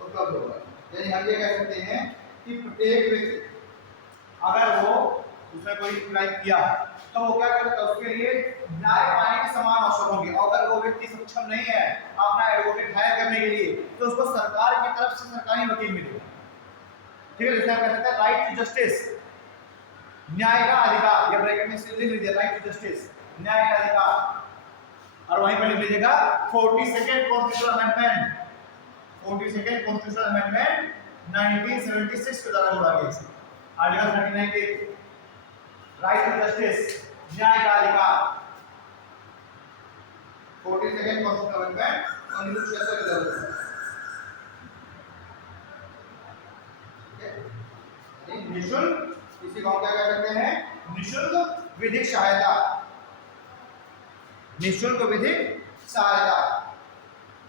उपलब्ध होगा। यानी हम ये कह सकते हैं कि प्रत्येक व्यक्ति अगर वो उसने कोई क्राइम किया तो वो क्या करता है, उसके लिए न्याय पाने के समान अवसर होंगे। अगर वो व्यक्ति सक्षम नहीं है अपना एडवोकेट हायर करने के लिए तो उसको सरकार की तरफ से सरकारी वकील मिलेगा। ठीक है, जैसे हम कह सकते हैं राइट टू जस्टिस, न्याय का अधिकार, या ब्रैकेट में लिख लीजिए राइट टू जस्टिस, न्याय का अधिकार। और वहीं पर लिख लीजिएगा 42nd constitutional amendment, 42nd constitutional amendment 1976 के द्वारा जोड़ा गया है। आर्टिकल 39 के राइट टू जस्टिस, न्याय का अधिकार, 42nd कॉन्स्टिट्यूशनल अमेंडमेंट 1976 के द्वारा जोड़ा गया। निःशुल्क, इसी को हम क्या कह सकते हैं, निःशुल्क विधिक सहायता, निःशुल्क विधिक सहायता।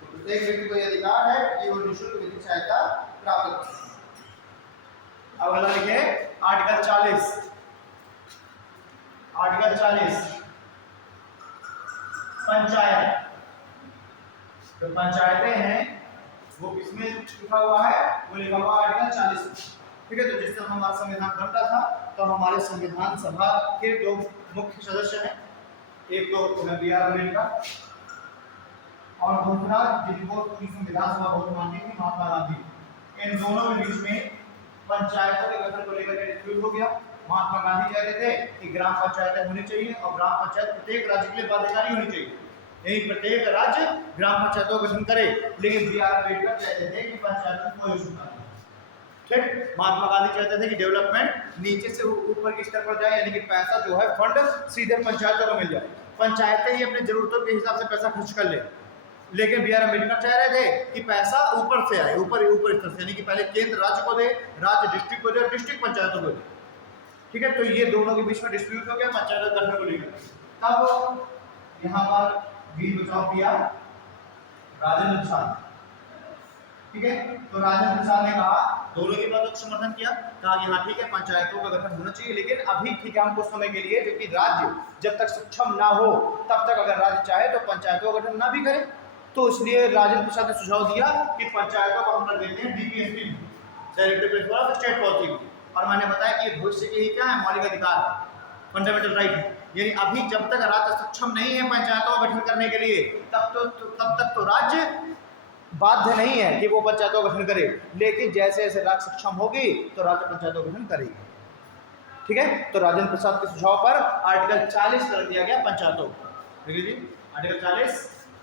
तो प्रत्येक व्यक्ति को यह अधिकार है कि वो निःशुल्क विधिक सहायता प्राप्त करे। अब अगला लिखे आर्टिकल 40, आर्टिकल 40 पंचायत। जो पंचायतें हैं वो किसमें लिखा हुआ है, वो लिखा हुआ आर्टिकल 40 में। ठीक है, तो जिस समय हमारा संविधान बनता था तो हमारे संविधान सभा के दो मुख्य सदस्य हैं, एक तो बी.आर. अम्बेडकर और दूसरा जिनको पूरी संविधान सभा बहुत मानती थी, महात्मा गांधी। इन दोनों के बीच में पंचायतों के गठन को लेकर के डिस्प्यूट हो गया। महात्मा गांधी कहते थे कि ग्राम पंचायतें होनी चाहिए और ग्राम पंचायत प्रत्येक राज्य के लिए बाध्यकारी होनी चाहिए, यही प्रत्येक राज्य ग्राम पंचायतों का गठन करे। लेकिन बी.आर. अम्बेडकर कहते थे कि पंचायतों को कोई इशू नहीं। ठीक, महात्मा गांधी कहते थे कि डेवलपमेंट नीचे से ऊपर के स्तर पर जाए, यानी कि पैसा जो है फंड सीधे पंचायतों को मिल जाए, पंचायतें ही अपने जरूरतों के हिसाब से पैसा खर्च कर ले। लेकिन बी.आर. अम्बेडकर चाह रहे थे कि पैसा ऊपर से आए, ऊपर स्तर से, यानी कि पहले केंद्र राज्य को दे, राज्य डिस्ट्रिक्ट को दे, डिस्ट्रिक्ट पंचायतों को दे। ठीक है, तो ये दोनों के बीच में डिस्प्यूट हो गया पंचायत गठन को लेकर। तब यहाँ पर भी बचाव किया राजेंद्र प्रसाद। ठीक है, तो राजेंद्र प्रसाद ने कहा, दोनों की बातों का समर्थन किया, कहा कि हाँ ठीक है पंचायतों का गठन होना चाहिए, लेकिन अभी ठीक है हम कुछ समय के लिए, क्योंकि राज्य जब तक सक्षम ना हो तब तक अगर राज्य चाहे तो पंचायतों का गठन ना भी करे। तो इसलिए राजेंद्र प्रसाद ने सुझाव दिया कि पंचायतों को हम रख देते हैं DPSP, directive principle of state policy. और मैंने बताया कि भविष्य के ही क्या है, मौलिक अधिकार, फंडामेंटल राइट। यानी अभी जब तक राज्य सक्षम नहीं है पंचायतों का गठन करने के लिए तब तक तो राज्य बाध्य नहीं है कि वो पंचायतों का गठन करे, लेकिन जैसे जैसे राज्य सक्षम होगी तो राज्य पंचायतों का गठन करेगी। ठीक है, तो राजेंद्र प्रसाद के सुझाव पर आर्टिकल 40 कर दिया गया पंचायतों। देख लीजिए आर्टिकल 40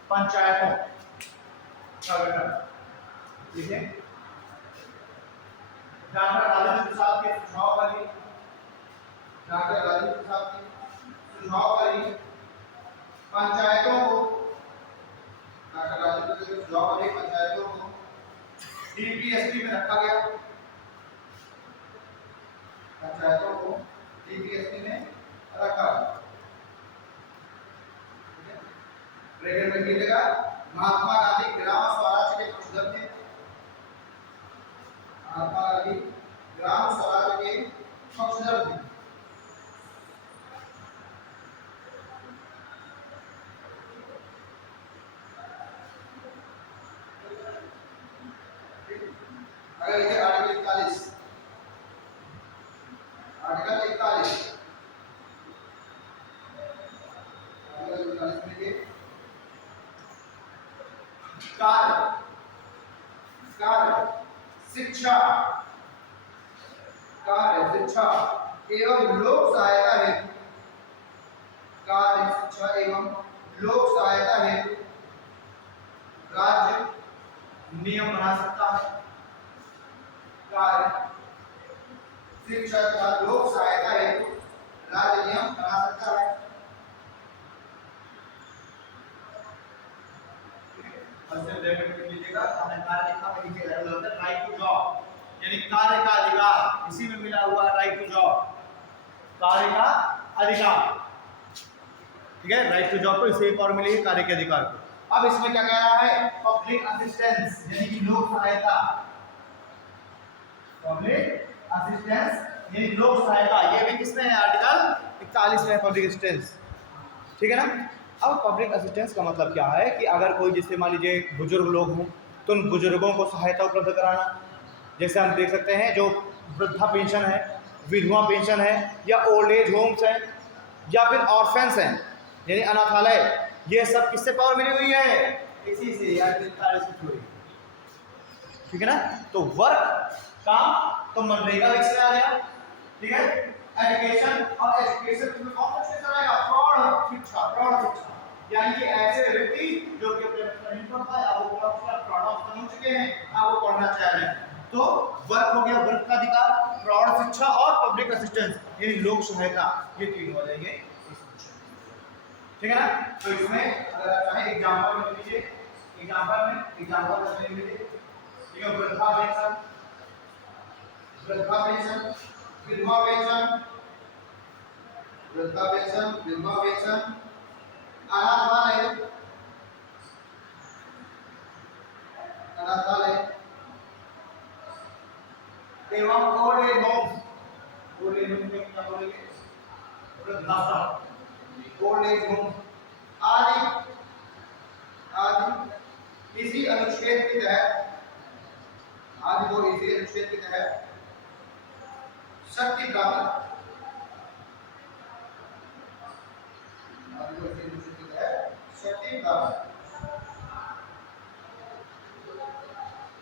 पंचायतों का गठन। ठीक है, डॉक्टर राजेंद्र प्रसाद के सुझाव पर ही, डॉक्टर राजेंद्र प्रसाद के सुझाव पर ही पंचायतों को, डॉक्टर राजेंद्र प्रसाद के सुझाव पर ही पंचायतों को डीपीएसपी में रखा गया, पंचायतों को डीपीएसपी में रखा। ब्रैकेट में कीजिएगा, महात्मा गांधी ग्राम स्वराज के पक्षधर थे, महात्मा गांधी ग्राम स्वराज के पक्षधर थे। अगर इसे आर्टिकल 41, आर्टिकल 41 में ये कार्य शिक्षा, कार्य शिक्षा एवं लोक सहायता हेतु, कार्य शिक्षा एवं लोक सहायता हेतु राज्य नियम बना सकता है, कार्य शिक्षा तथा लोक सहायता हेतु राज्य नियम बना सकता है। राइट टू जॉब यानी कार्य का अधिकार, इसी में मिला हुआ राइट टू जॉब, कार्य का अधिकार। ठीक है, राइट टू जॉब को इसे एक और मिलेगी कार्य के अधिकार को। अब इसमें क्या कह रहा है, पब्लिक असिस्टेंस यानी कि लोक सहायता, पब्लिक असिस्टेंस यानी लोक सहायता, ये भी किसमें है, आर्टिकल 41 में है पब्लिक असिस्टेंस। ठीक है ना। अब पब्लिक असिस्टेंस का मतलब क्या है कि अगर कोई, जैसे मान लीजिए बुजुर्ग लोग हों तो उन बुजुर्गों को सहायता उपलब्ध कराना, जैसे हम देख सकते हैं जो वृद्धा पेंशन है, विधवा पेंशन है, या ओल्ड एज होम्स हैं, या फिर ऑर्फेंस हैं यानी अनाथालय, ये सब किससे पावर मिली हुई है, इसी से यार थ्योरी। ठीक है ना। तो वर्क काम तो मनरेगा में आ गया। ठीक है, एजुकेशन और एजुकेशन में कौन सा क्षेत्र आएगा, प्रौढ़ शिक्षा, प्रौढ़ शिक्षा यानी कि ऐसे व्यक्ति जो कि अपने बच्चा नहीं पढ़ता है, अब वो प्रौढ़ हो चुके हैं, अब वो पढ़ना चाह रहे हैं, तो वर्क हो गया, वर्क का अधिकार, प्रौढ़ शिक्षा और पब्लिक असिस्टेंस यानी लोक सहायता, ये तीन हो जाएंगे। ठीक है ना। तो इसमें अगर आप चाहें एग्जांपल में लीजिए, एग्जांपल करने के लिए, ठीक है, वृद्धा पेंशन, विधवा पेंशन, वृद्धा पेंशन, विधवा पेंशन, अनाथालय, एवं old age home, old age home में क्या बोलेंगे, वृद्धाश्रम, ओल्ड एज होम आदि इसी अनुच्छेद के तहत, आदि को इसी अनुच्छेद के तहत शक्ति प्राप्त, शक्ति प्राप्त।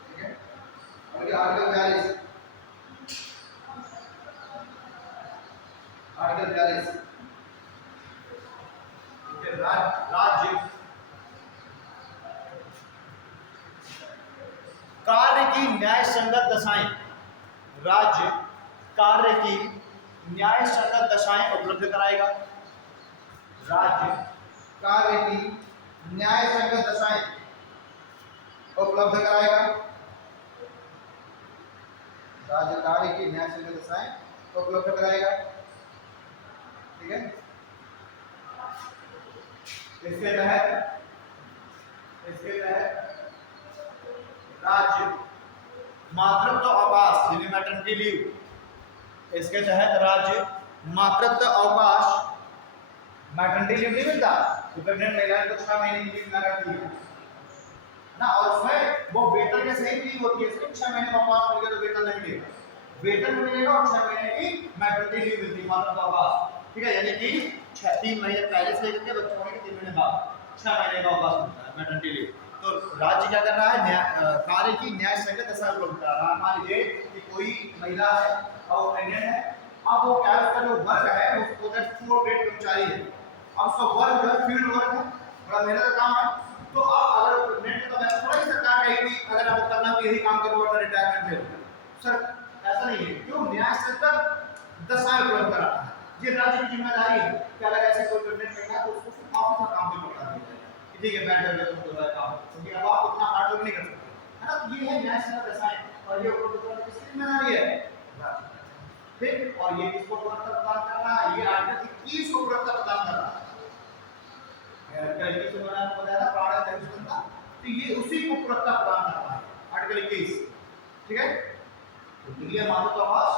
ठीक है, और आर्टिकल 42, आर्टिकल 42 राज्य कार्य की न्याय संगत दशाएं, राज्य कार्य की न्याय संगत दशाएं उपलब्ध कराएगा, राज्य कार्य की न्याय संगत दशाएं उपलब्ध कराएगा, राज्य कार्य की न्याय संगत दशाएं उपलब्ध कराएगा। ठीक है, इसके तहत राज्य मातृत्व अवकाश यानी मैटरनिटी लीव, इसके तहत राज्य मातृत्व अवकाश, मैटरनिटी लीव नहीं मिलता तो प्रेग्नेंट महिलाएं को 6 महीने की लीव मिला करती है ना, और उसमें वो वेतन के सहित लीव होती है, सिर्फ 6 महीने का अवकाश मिलेगा तो वेतन नहीं मिलेगा, वेतन मिलेगा और 6 महीने की मैटरनिटी लीव मिलती है, मातृत्व अवकाश। ठीक है, यानी कि 3 महीने पहले से लेकर के बच्चे होने के 3 महीने बाद 6 महीने का अवकाश मिलता है मैटरनिटी लीव। तो राज्य क्या कर रहा है, कार्य की न्याय संगत दशा उपलब्ध करा रहा है। मान लीजिए कि कोई महिला है और प्रेग्नेंट है, अब वो क्या अब उसका वर्क जो है फील्ड वर्क है, बड़ा मेहनत का काम है। तो अब अगर नेट का बैच थोड़ा ही सरकार कहेगी अगर आपको करना तो यही काम करो वरना रिटायरमेंट ले लो, सर ऐसा नहीं है। क्यों? न्याय तंत्र दशाएं उपलब्ध कराता है। ये राज्य की जिम्मेदारी है कि अगर ऐसे कोई पेमेंट करना है तो उसको सिर्फ ऑफिस में काम भी करना है, ठीक है बैठ करके तुम जो है काम, क्योंकि अब आप उतना हार्ड वर्क नहीं कर सकते, है ना। तो ये है न्याय तंत्र दशाएं और ये उपलब्ध कराना किसकी जिम्मेदारी है? ठीक। और ये किसको प्रदान करना है? ये आर्टिकल 21 को प्रदान करना है। आर्टिकल 21 में मैंने आपको बताया था प्राण का, तो ये उसी को प्रदान करता है आर्टिकल 21, ठीक है। तो ये मातृत्व अवकाश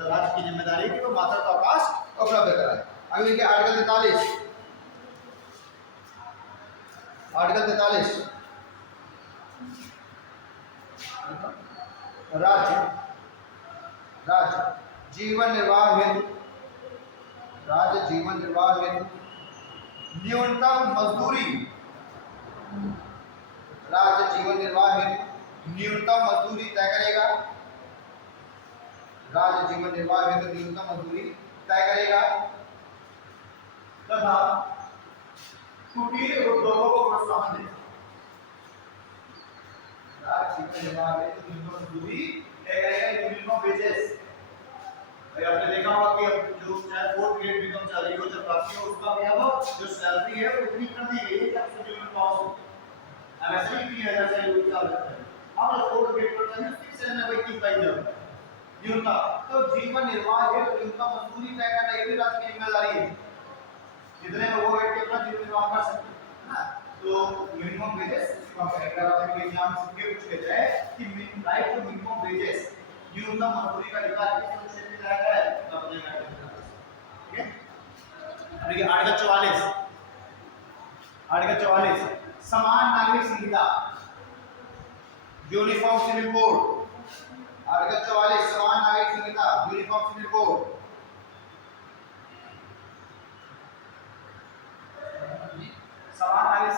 राज्य की जिम्मेदारी है कि वो मातृत्व अवकाश उपलब्ध कराए। आगे देखिए आर्टिकल 43, आर्टिकल 43 राज्य जीवन निर्वाह हेतु, राज्य जीवन निर्वाह हेतु न्यूनतम मजदूरी, राज्य जीवन निर्वाह हेतु न्यूनतम मजदूरी तय करेगा, राज्य जीवन निर्वाह हेतु न्यूनतम मजदूरी तय करेगा तथा कुटीर उद्योगों को प्रोत्साहन देगा। राज्य जीवन निर्वाह हेतु न्यूनतम मजदूरी तय करेगा, मिनिमम वेजेस। आपने देखा होगा कि अब जो चाहे फोर्थ ग्रेड भी कर्मचारी हो जब प्राप्ति हो उसका भी अब जो सैलरी है वो इतनी कर दी गई है कि आप शेड्यूल में पास हो। अब ऐसे ही 3000 सैलरी उठा लेते हैं, अब फोर्थ ग्रेड कर्मचारी उसकी सैलरी भाई 30,000 न्यूनतम। तो जीवन निर्वाह है तो न्यूनतम मजदूरी तय करना ये भी राज्य की जिम्मेदारी है, जितने लोग व्यक्ति अपना जीवन निर्वाह कर सकते हैं ना। तो मिनिमम वेजेस अगर आपके एग्जाम में पूछे जाए कि राइट टू मिनिमम वेजेस न्यूनतम मजदूरी का अधिकार किस क्षेत्र में रहता है तो अपने ठीक है। देखिए आर्टिकल 44, आर्टिकल 44 समान नागरिक संहिता यूनिफॉर्म सिविल कोड, आर्टिकल 44 समान नागरिक संहिता यूनिफॉर्म सिविल कोड समान नागरिक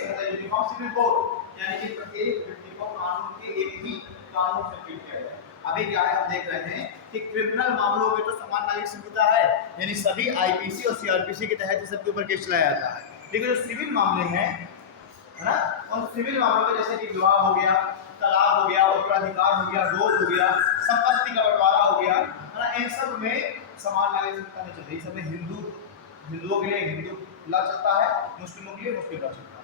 संहिता यूनिफॉर्म सिविल कोड यानी कि प्रत्येक व्यक्ति को कानून के एक ही कानून से ट्रीट किया जाए। अभी क्या है हम देख रहे हैं कि क्रिमिनल मामलों में तो समान नागरिक संहिता है यानी सभी आईपीसी और सीआरपीसी के तहत सबके ऊपर केस चलाया जाता है। लेकिन जो सिविल मामले हैं है ना, उन सिविल मामलों में जैसे कि विवाह हो गया, तलाक हो गया, उत्तराधिकार हो गया, डोज हो गया, संपत्ति का बंटवारा हो गया, है ना, इन सब में समान नागरिक संहिता नहीं चलती। सब में हिंदुओं के लिए हिंदू लॉ चलता है, मुस्लिमों के लिए मुस्लिम लॉ चलता है,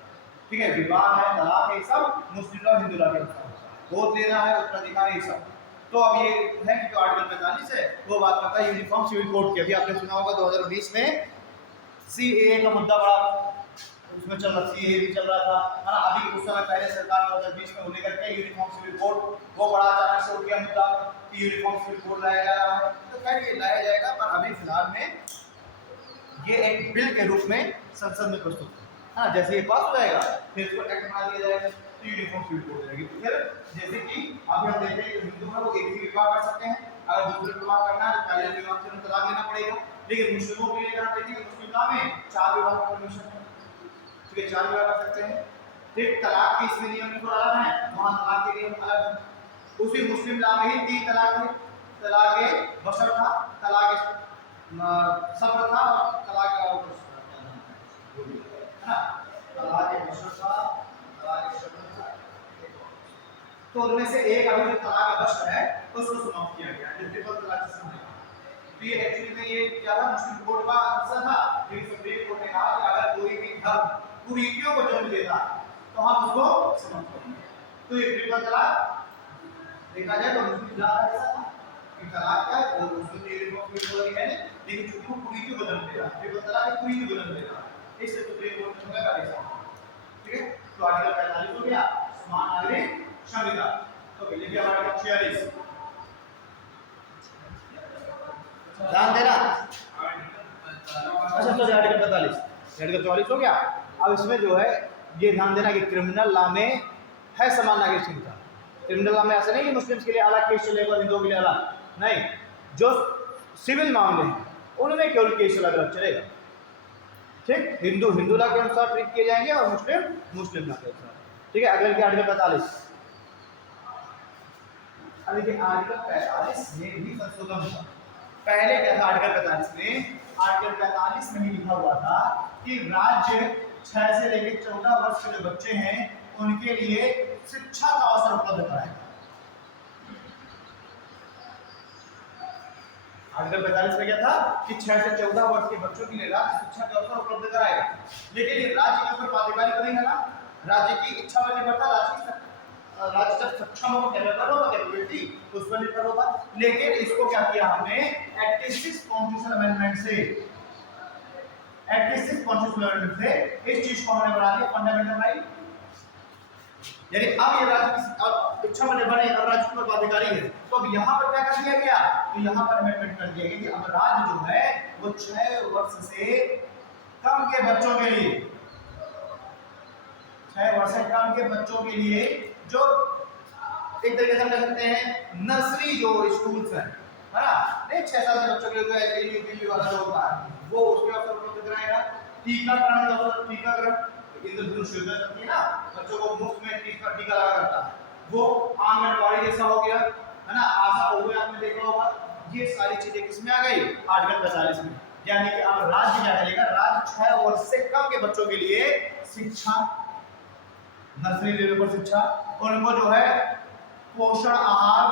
ठीक है। विवाह है, तलाक है, सब मुस्लिम लॉ हिंदू लॉ के अनुसार, गोद लेना है, उत्तराधिकार है, सब। तो अब ये है कि जो आर्टिकल 45 है वो बात करता है यूनिफॉर्म सिविल कोड की। अभी आपने सुना होगा 2019 में सीएए का मुद्दा बड़ा उसमें चल रहा, सीएए भी चल रहा था, है ना। अभी कुछ समय पहले सरकार 2020 में लेकर के यूनिफॉर्म सिविल कोड वो बड़ा अचानक से उठ गया मुद्दा कि यूनिफॉर्म सिविल कोड लाया जा रहा है। तो खैर ये लाया जाएगा, पर अभी फिलहाल में ये एक बिल के रूप में संसद में प्रस्तुत है, हाँ। जैसे ये पास हो जाएगा फिर इसको एक्ट बना दिया जाएगा तो यूनिफॉर्म सिविल कोड हो जाएगी। फिर जैसे कि अभी हम देखते हैं कि हिंदू है वो एक ही विवाह कर सकते हैं, अगर दूसरे विवाह करना है तो पहले विवाह से उन्हें तलाक लेना पड़ेगा। लेकिन मुस्लिमों के लिए अगर हम देखें मुस्लिम लॉ में 4 विवाह का परमिशन है, ठीक है, 4 विवाह कर सकते हैं। फिर तलाक के इसमें नियम बिल्कुल अलग है, वहाँ तलाक के नियम अलग है। उसी मुस्लिम लॉ में ही 3 तलाक है, तलाक बशर था, तलाक सब्र था और तलाक है ना, तलाक बशर था, तलाक सब्र था। तो उनमें से एक अभी जो तलाक बशर है उसको समाप्त किया गया है, ट्रिपल तलाक सिस्टम है। तो ये एक्चुअली में ये क्या था, मुस्लिम कोर्ट का आंसर था, लेकिन सुप्रीम कोर्ट ने कहा कि अगर कोई भी धर्म कुरीतियों को जन्म देता तो हम उसको समाप्त करेंगे। तो ये ट्रिपल तलाक देखा जाए तो मुस्लिम लॉ ऐसा था कि तलाक का और मुस्लिम यूनिफॉर्म सिविल है, लेकिन चूंकि वो कुरीतियों को जन्म दे रहा है, ट्रिपल तलाक एक कुरीति को जन्म दे रहा है, इससे सुप्रीम कोर्ट ने कहा ऐसा, ठीक है। तो आर्टिकल 45 हो गया समान नागरिक संहिता। तो पहले भी आर्टिकल 46 ध्यान देना, अच्छा तो आर्टिकल 45 आर्टिकल 44 हो गया। अब इसमें जो है ये ध्यान देना कि क्रिमिनल लॉ में है समान नागरिक संहिता। क्रिमिनल लॉ में ऐसा नहीं कि मुस्लिम्स के लिए अलग केस चलेगा, हिंदुओं के लिए अलग नहीं, जो सिविल मामले हैं उनमें केवल केस अलग अलग चलेगा, ठीक। हिंदू लॉ के अनुसार ट्रीट किए जाएंगे और मुस्लिम लॉ के अनुसार, ठीक है। अगले के आर्टिकल 45 अब देखिए आर्टिकल 45 में भी संशोधन हुआ। पहले क्या था आर्टिकल 45 में? आर्टिकल 45 में ही लिखा हुआ था कि राज्य 6 से लेकर 14 वर्ष के जो बच्चे हैं उनके लिए शिक्षा का अवसर उपलब्ध कराएगा। आर्टिकल 45 में क्या था कि 6 से 14 वर्ष के बच्चों के लिए राज्य शिक्षा का अवसर उपलब्ध कराएगा। लेकिन ये राज्य के ऊपर बाध्यकारी बनेगा ना, राज्य की इच्छा पर निर्भर करता, राज्य जब सक्षम होगा, कैपेबल होगा, कैपेबिलिटी उस पर निर्भर होगा। लेकिन इसको क्या किया हमने 86 कॉन्स्टिट्यूशन अमेंडमेंट से, 86 कॉन्स्टिट्यूशन अमेंडमेंट से इस चीज को हमने बना दिया फंडामेंटल राइट। यानी अब ये राज्य की इच्छा पर निर्भर है, अब राज्य पर बाध्यकारी है। तो अब यहाँ पर क्या कर दिया गया? तो यहाँ पर अमेंडमेंट कर दिया गया कि अब राज्य जो है वो 6 वर्ष से कम के बच्चों के लिए, 6 वर्ष से कम के बच्चों के लिए जो एक तरीके से हम कह सकते हैं नर्सरी जो स्कूल्स हैं, है ना, नहीं 6 साल के बच्चों के लिए जो एलकेजी यूकेजी वाला जो होता है वो उसके अवसर उपलब्ध कराएगा। टीकाकरण का अवसर, टीकाकरण इंद्रधनुष योजना चलती है ना, बच्चों को मुफ्त में टीका लगा करता है, वो आंगनबाड़ी जैसा हो गया, है ना, आशा हो गया, आपने देखा होगा। ये सारी चीजें किसमें आ गई? आर्टिकल 45 में। यानी कि अब राज्य क्या करेगा? राज्य 6 वर्ष से कम के बच्चों के लिए शिक्षा, नर्सरी लेवल पर शिक्षा, उनको जो है पोषण आहार,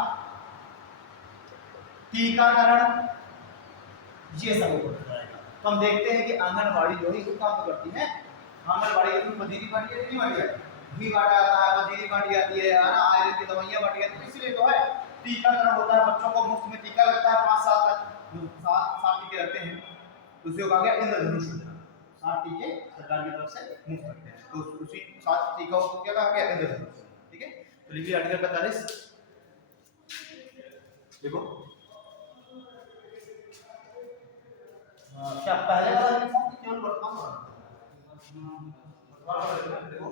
टीकाकरण, ये सब उपलब्ध कराएगा। तो हम देखते हैं कि आंगनबाड़ी जो है काम करती है। आंगनबाड़ी में मजीरी बांटी जाती है, घी बांटा जाता है, मजीरी बांटी जाती है ना, आयुर्वेद की दवाइयां बांटी जाती है। इसलिए तो है टीकाकरण होता है, बच्चों को मुफ्त में टीका लगता है 5 साल तक, 7 टीके लगते हैं। दूसरे को आ गया इंद्रधनुष योजना, 7 टीके सरकार की तरफ से मुफ्त लगते हैं, तो उसी 7 टीका को क्या कहा गया? इंद्रधनुष। ठीक है, तो लिखिए आर्टिकल 45 देखो। क्या पहले वाला लिखा कि केवल वर्तमान वाला? देखो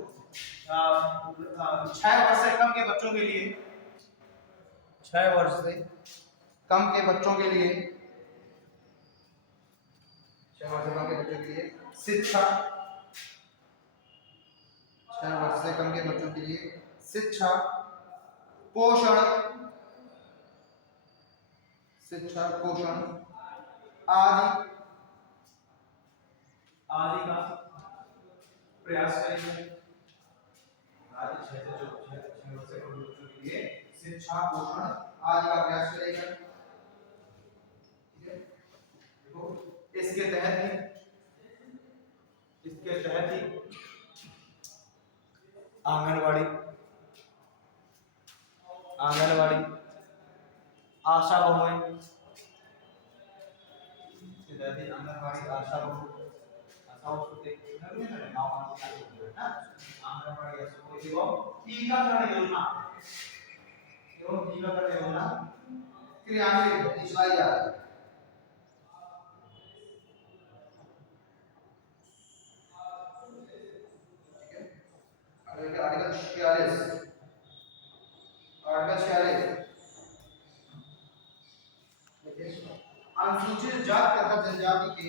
6 वर्ष से कम के बच्चों के लिए, 6 वर्ष से कम के बच्चों के लिए, 6 वर्ष से कम के बच्चों के लिए शिक्षा, 6 वर्ष से कम के बच्चों के लिए शिक्षा, पोषण, शिक्षा पोषण आदि आदि का प्रयास करेंगे। राज्य 6 से 6 वर्ष से कम बच्चों के लिए शिक्षा पोषण आदि का प्रयास करेगा। ठीक है, देखो इसके तहत ही आंगनवाड़ी, आशा बहुएं, आंगनवाड़ी आशा बहु, टीकाकरण योजना क्रियान्वित चलाई जा रही है। आर्टिकल 46, अनुसूचित जाति तथा जनजाति के,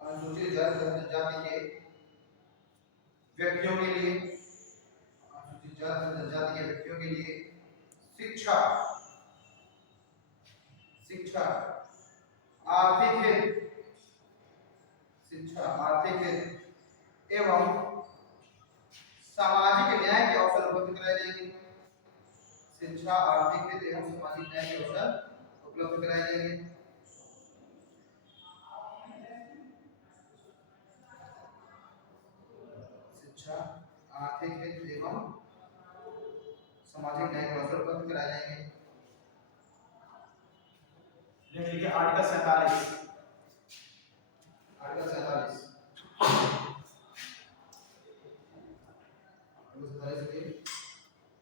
अनुसूचित जाति तथा जनजाति के व्यक्तियों के लिए, अनुसूचित जाति तथा जनजाति के व्यक्तियों के लिए शिक्षा, आर्थिक हित एवं सामाजिक न्याय के अवसर उपलब्ध कराए जाएंगे। शिक्षा, आर्थिक हित एवं सामाजिक न्याय के अवसर उपलब्ध कराए जाएंगे। शिक्षा, आर्थिक हित एवं सामाजिक न्याय के अवसर उपलब्ध कराए जाएंगे। देखिए आर्टिकल 47,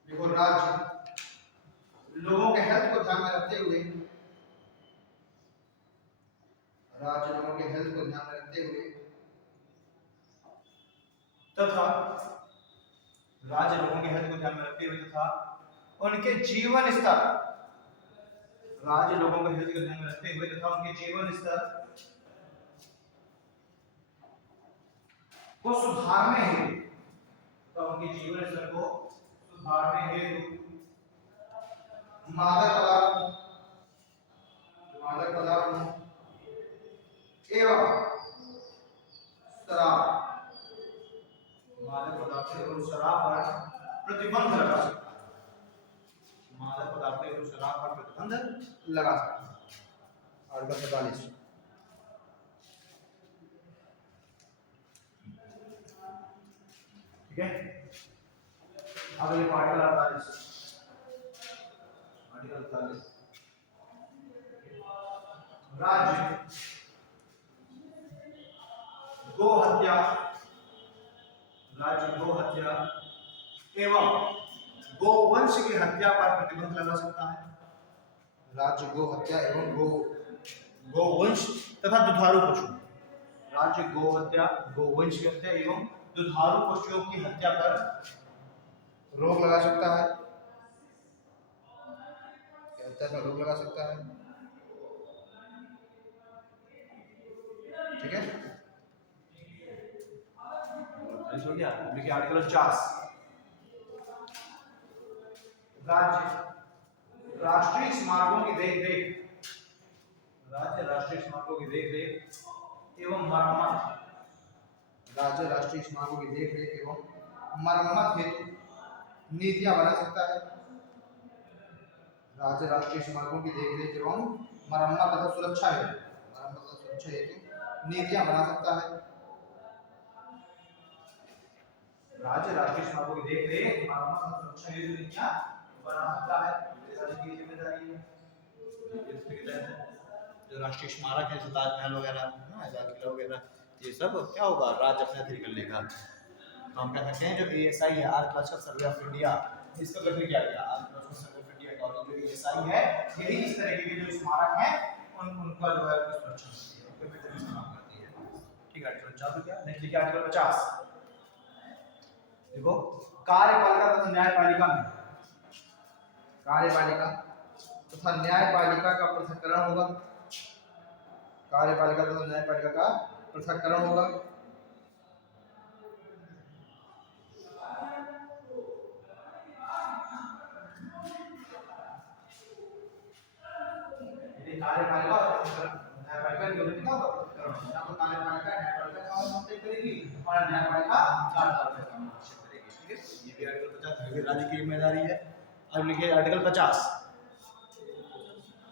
देखो राज्य लोगों के हेल्थ को ध्यान में रखते हुए, तथा तथा उनके जीवन स्तर, को सुधारने हेतु, तो उनके जीवन स्तर को सुधारने हेतु मादक पदार्थों एवं शराब मादक पदार्थों एवं शराब पर प्रतिबंध लगा सकता है। मादक पदार्थों एवं शराब पर प्रतिबंध लगा सकता है। आर्टिकल 47। ठीक है, अगले आर्टिकल 48। आर्टिकल 48 राज्य गो हत्या एवं गोवंश की हत्या पर प्रतिबंध लगा सकता है। राज्य गो हत्या एवं गोवंश तथा दुधारू पशु, राज्य गो हत्या गोवंश की हत्या एवं दुधारू पशुओं की हत्या पर रोक लगा सकता है। हत्या पर रोक लगा सकता है। ठीक है, हो गया। देखिए आर्टिकल 50 राज्य राष्ट्रीय स्मारकों की देखरेख, राज्य राष्ट्रीय स्मारकों की देखरेख एवं मरम्मत, राज्य राष्ट्रीय स्मारकों की देखरेख एवं मरम्मत हेतु नीतियां बना सकता है। राज्य राष्ट्रीय स्मारकों की देखरेख एवं मरम्मत तथा सुरक्षा हेतु नीतियां बना सकता है। राज्य राष्ट्रीय स्मारकों की देखरेख मरम्मत और सुरक्षा हेतु नीतियां बना सकता है। की जिम्मेदारी है। जो राष्ट्रीय स्मारक है, ताजमहल वगैरह, आजाद किला वगैरह, ये सब क्या होगा, राज्य अपने अधीन कर लेगा। तो हम कह सकते हैं जो ASI है, आर्कियोलॉजिकल सर्वे ऑफ इंडिया, इसका गठन किया गया। आर्कियोलॉजिकल सर्वे ऑफ इंडिया का जो ASI है, यही इस तरह के जो स्मारक हैं उनका जो है सुरक्षा करती है, उनके मेंटेनेंस काम करती है। ठीक है, आर्टिकल 50 हो गया। नेक्स्ट लिखिए आर्टिकल 50। देखो, कार्यपालिका तथा न्यायपालिका में कार्यपालिका तथा न्यायपालिका का पृथक्करण होगा। कार्यपालिका तथा न्यायपालिका का पृथक्करण होगा। कार्यपालिका और न्यायपालिका के बीच का पृथक्करण होगा। यहाँ पर कार्यपालिका न्यायपालिका का हस्तक्षेप करेगी और न्यायपालिका कार्यपालिका का हस्तक्षेप करेगी। ठीक है, ये भी आर्टिकल 50 राज्य की जिम्मेदारी है। अब लिखिए आर्टिकल 50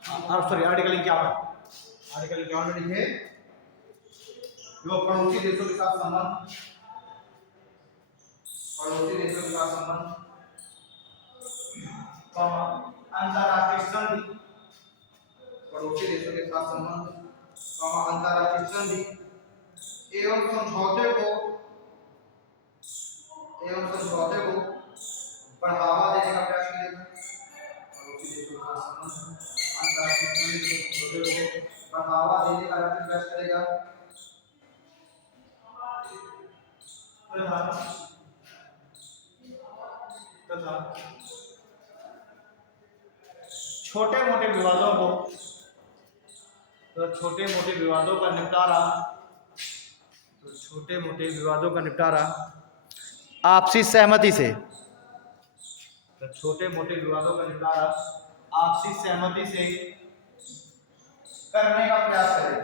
सॉरी आर्टिकल 51। आर्टिकल 51 में लिखिए जो पड़ोसी देशों के साथ संबंध, पड़ोसी देशों के साथ संबंध, अंतरराष्ट्रीय संधि, पड़ोसी देशों के साथ संबंध, अंतरराष्ट्रीय संधि एवं समझौते को बढ़ावा देने का प्रयास करेगा। पड़ोसी देशों के साथ संबंध, अंतरराष्ट्रीय संधि के समझौते को बढ़ावा देने का प्रयास करेगा। तथा छोटे मोटे विवादों को, छोटे मोटे विवादों का निपटारा आपसी सहमति से, छोटे मोटे विवादों का निपटारा आपसी सहमति से करने का प्रयास करें।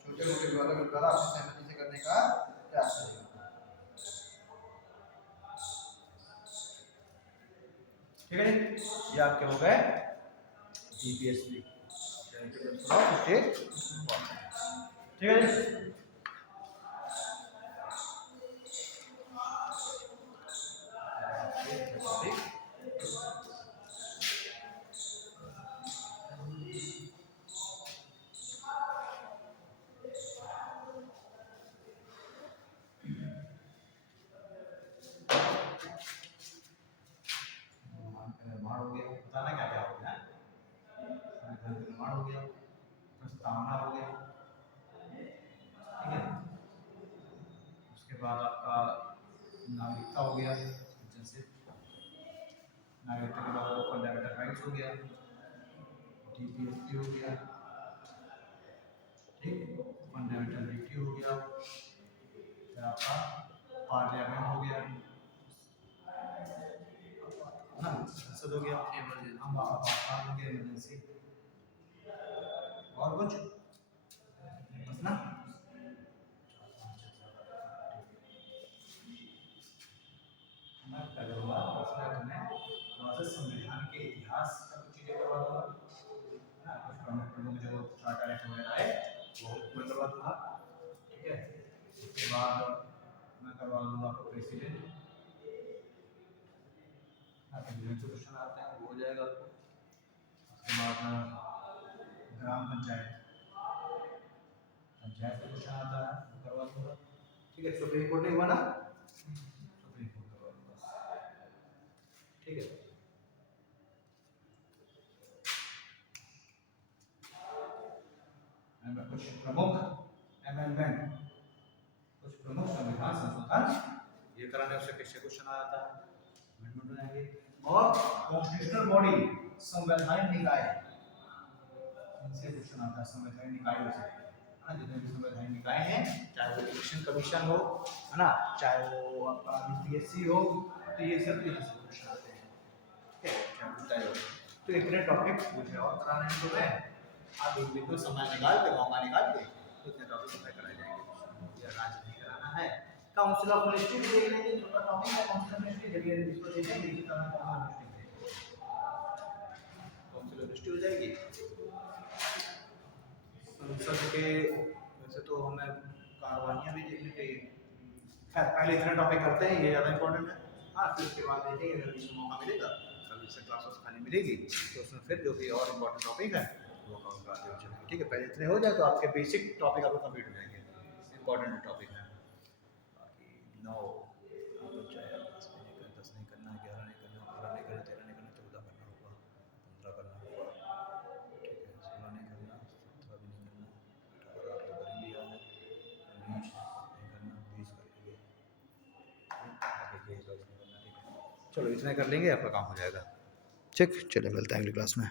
छोटे मोटे विवादों का निपटारा आपसी सहमति से करने का प्रयास करें। ठीक है, ये आपके हो गए GPSP, ठीक है। निर्माण हो गया, बताना क्या क्या हो गया, निर्माण हो गया, प्रस्तावना हो गया। ठीक है, उसके बाद आपका नागरिकता हो गया, जैसे नागरिकता के बाद फंडामेंटल राइट्स हो गया, DPSP हो गया, ठीक, फंडामेंटल ड्यूटी हो गया, फिर आपका पार्लियामेंट हो गया, ना, मकसद हो गया इमरजेंसी, हम बात हो गया इमरजेंसी। और कुछ बस ना। मैं करूँगा उसमें तुम्हें थोड़ा सा संविधान के इतिहास का कुछ चीज़ें करवा दूँगा, ना कुछ प्रमुख प्रमुख जो चार्टर एक्ट वगैरह है वो मैं करवा दूँगा, ठीक है। उसके बाद मैं करवा दूँगा आपको प्रेसिडेंट, प्रेसिडेंट से क्वेश्चन आते हैं वो हो जाएगा आपको। उसके बाद ग्राम पंचायत, पंचायत का क्वेश्चन आता है वो करवा दूँगा, ठीक है। सुप्रीम कोर्ट नहीं हुआ ना, सुप्रीम कोर्ट करवा दूँगा, ठीक है। कुछ प्रमुख अमेंडमेंट, कुछ प्रमुख संविधान संशोधन ये कराने से कैसे क्वेश्चन आया था, अमेंडमेंट बनाएंगे। और कॉन्स्टिट्यूशनल बॉडी संवैधानिक निकाय, इनसे क्वेश्चन आता है, संवैधानिक निकायों से, है ना। जितने भी संवैधानिक निकाय हैं, चाहे वो इलेक्शन कमीशन हो, है ना, चाहे वो आपका यूपीएससी हो, तो ये सब क्वेश्चन आते हैं, ठीक है। क्या पूछता है तो इतने टॉपिक पूछे और कराने हैं तो आप एक दिन को समय निकाल के, मौका निकाल के इतने टॉपिक पढ़ाई कराए जाएंगे। या राज्य नहीं कराना है, काउंसिल ऑफ मिनिस्ट्री भी देख लेंगे, छोटा टॉपिक है काउंसिल ऑफ मिनिस्ट्री, जगह इसको देखेंगे, इसी तरह काउंसिल ऑफ मिनिस्ट्री हो जाएगी। संसद के वैसे तो हमें कार्रवाइयाँ भी देखनी चाहिए, खैर पहले इतना टॉपिक करते हैं, ये ज़्यादा इंपॉर्टेंट है। हाँ, फिर उसके बाद देखेंगे अगर बीच में मौका मिलेगा, कभी से क्लासेस खाली मिलेगी तो उसमें फिर जो भी और इम्पोर्टेंट टॉपिक है वो कवर कराते हुए चलेंगे, ठीक है। पहले इतने हो जाए तो आपके बेसिक टॉपिक आपको कंप्लीट हो जाएंगे, इंपॉर्टेंट टॉपिक है। बाकी 9 पंचायत 10 नहीं करना, 11 नहीं करना, 12 नहीं करना, 13 नहीं करना, 14 करना होगा, 15 करना होगा, ठीक है। 16 नहीं करना, 17 भी नहीं करना, 18 तो कर ही लिया है, 19 नहीं करना, 20 कर लिए, आगे के 22 नहीं करना, ठीक है। चलो इतना कर लेंगे, आपका काम हो जाएगा, ठीक। चलिए मिलते हैं अगली क्लास में।